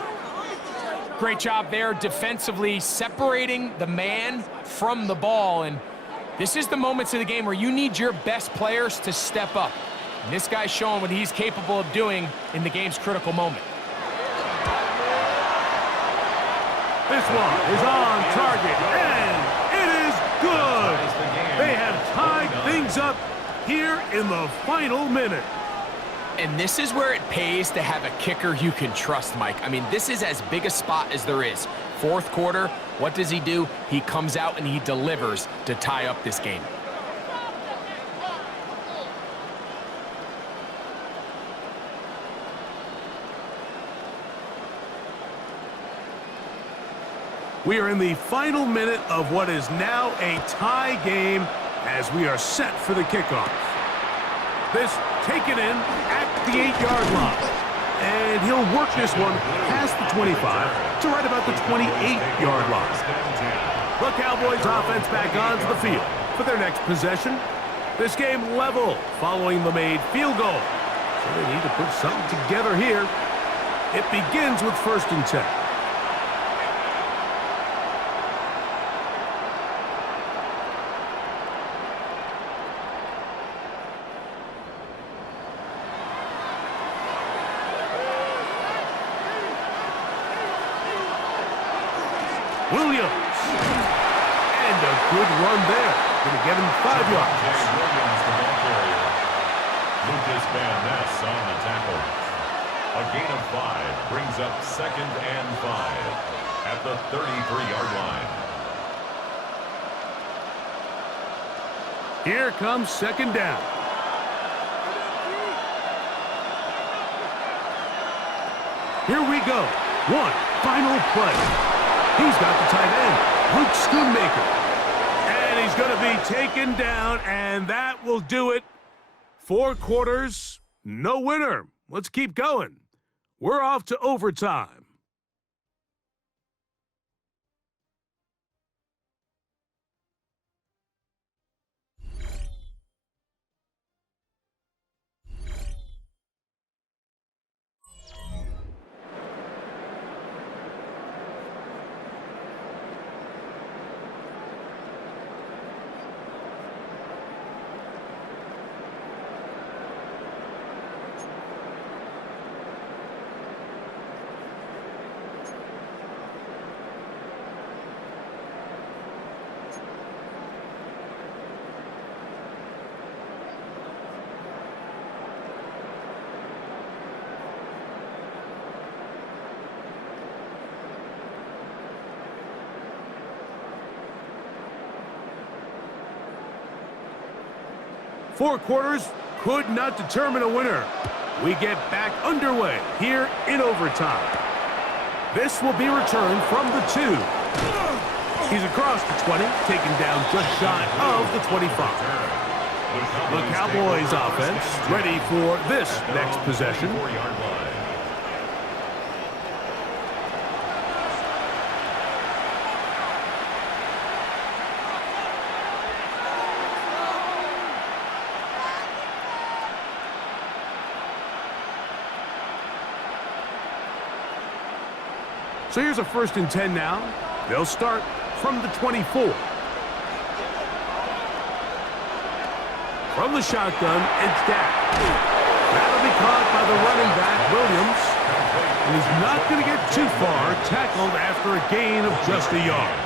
Great job there defensively separating the man from the ball. And this is the moments of the game where you need your best players to step up. And this guy's showing what he's capable of doing in the game's critical moment. This one is on target. And it is good. They have tied things up here in the final minute. And this is where it pays to have a kicker you can trust, Mike. I mean, this is as big a spot as there is. Fourth quarter, what does he do? He comes out and he delivers to tie up this game. We are in the final minute of what is now a tie game as we are set for the kickoff. This taken in at the 8-yard line. And he'll work this one past the 25 to right about the 28-yard line. The Cowboys offense back onto the field for their next possession. This game level following the made field goal. So they need to put something together here. It begins with first and 10. Williams. And a good run there. Going to get him 5 yards. Williams, the ball carrier. Lucas Van Ness on the tackle. A gain of 5 brings up 2nd and 5 at the 33-yard line. Here comes second down. Here we go. One final play. He's got the tight end, Luke Schoonmaker. And he's going to be taken down, and that will do it. 4 quarters, no winner. Let's keep going. We're off to overtime. Four quarters could not determine a winner. We get back underway here in overtime. This will be returned from the 2. He's across the 20, taken down just shy of the 25. The Cowboys offense ready for this next possession. So here's a 1st and 10 now. They'll start from the 24. From the shotgun, it's Dak. That'll be caught by the running back, Williams. And he's not going to get too far, tackled after a gain of just a yard.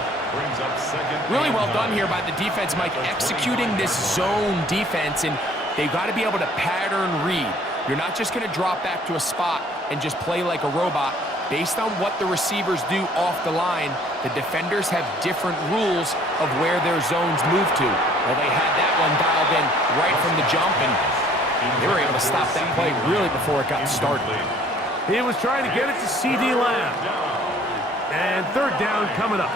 Really well done here by the defense, Mike, executing this zone defense, and they've got to be able to pattern read. You're not just going to drop back to a spot and just play like a robot. Based on what the receivers do off the line, the defenders have different rules of where their zones move to. Well, they had that one dialed in right from the jump, and they were able to stop that play really before it got started. He was trying to get it to C.D. Lamb. And 3rd down coming up.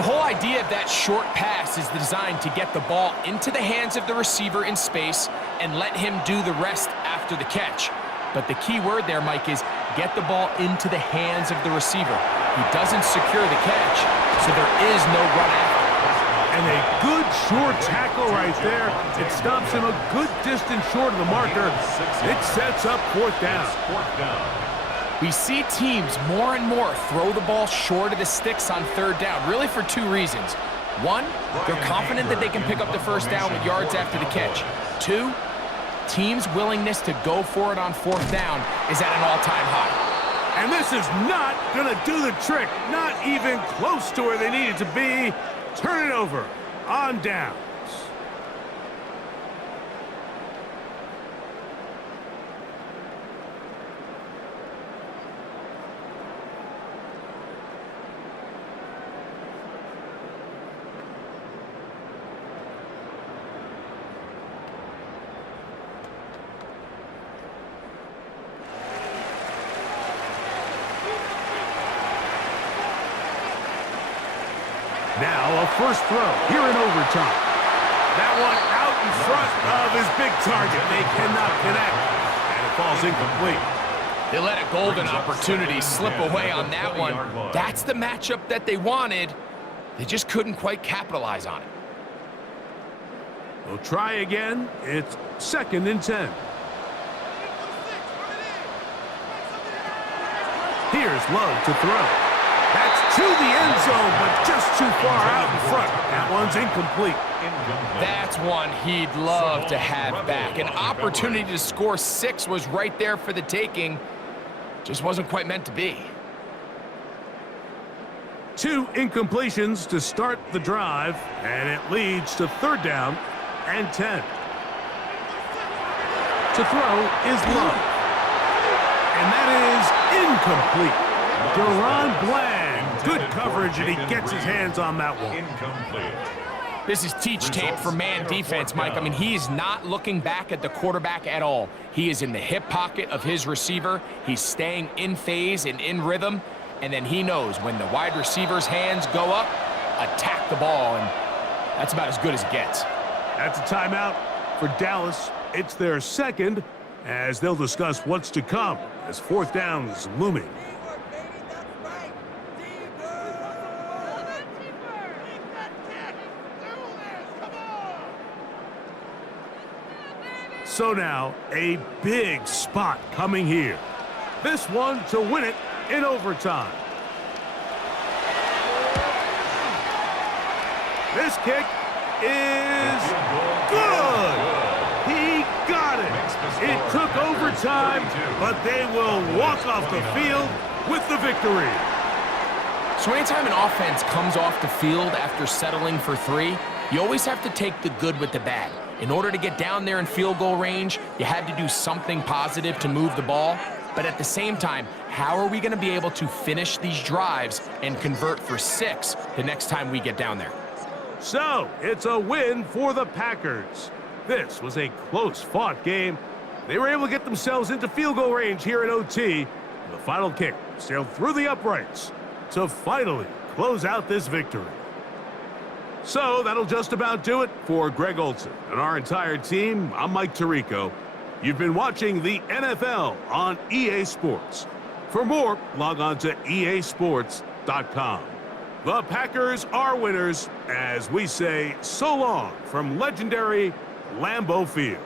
The whole idea of that short pass is designed to get the ball into the hands of the receiver in space and let him do the rest after the catch. But the key word there, Mike, is get the ball into the hands of the receiver. He doesn't secure the catch, so there is no run after. And a good short tackle right there. It stops him a good distance short of the marker. It sets up 4th down. We see teams more and more throw the ball short of the sticks on 3rd down, really for 2 reasons. 1, they're confident that they can pick up the 1st down with yards after the catch. 2, teams' willingness to go for it on 4th down is at an all-time high. And this is not going to do the trick. Not even close to where they needed to be. Turn it over on downs. Now a 1st throw here in overtime. That one out in front of his big target. They cannot connect, and it falls incomplete. They let a golden opportunity slip away on that one. That's the matchup that they wanted. They just couldn't quite capitalize on it. We'll try again. It's 2nd and 10. Here's Love to throw. That's to the end zone, but just too far out in front. That one's incomplete. That's one he'd love to have back. An opportunity to score 6 was right there for the taking. Just wasn't quite meant to be. 2 incompletions to start the drive, and it leads to 3rd down and 10. To throw is Love. And that is incomplete. Deron Bland, good coverage, and he gets his hands on that one. Incomplete. This is teach tape for man defense, Mike. I mean, he is not looking back at the quarterback at all. He is in the hip pocket of his receiver. He's staying in phase and in rhythm. And then he knows when the wide receiver's hands go up, attack the ball. And that's about as good as it gets. That's a timeout for Dallas. It's their second, as they'll discuss what's to come as fourth down is looming. So now, a big spot coming here. This one to win it in overtime. This kick is good. He got it. It took overtime, but they will walk off the field with the victory. So anytime an offense comes off the field after settling for 3, you always have to take the good with the bad. In order to get down there in field goal range, you had to do something positive to move the ball. But at the same time, how are we going to be able to finish these drives and convert for 6 the next time we get down there? So, it's a win for the Packers. This was a close-fought game. They were able to get themselves into field goal range here in OT. The final kick sailed through the uprights to finally close out this victory. So, that'll just about do it for Greg Olsen and our entire team. I'm Mike Tirico. You've been watching the NFL on EA Sports. For more, log on to easports.com. The Packers are winners as we say so long from legendary Lambeau Field.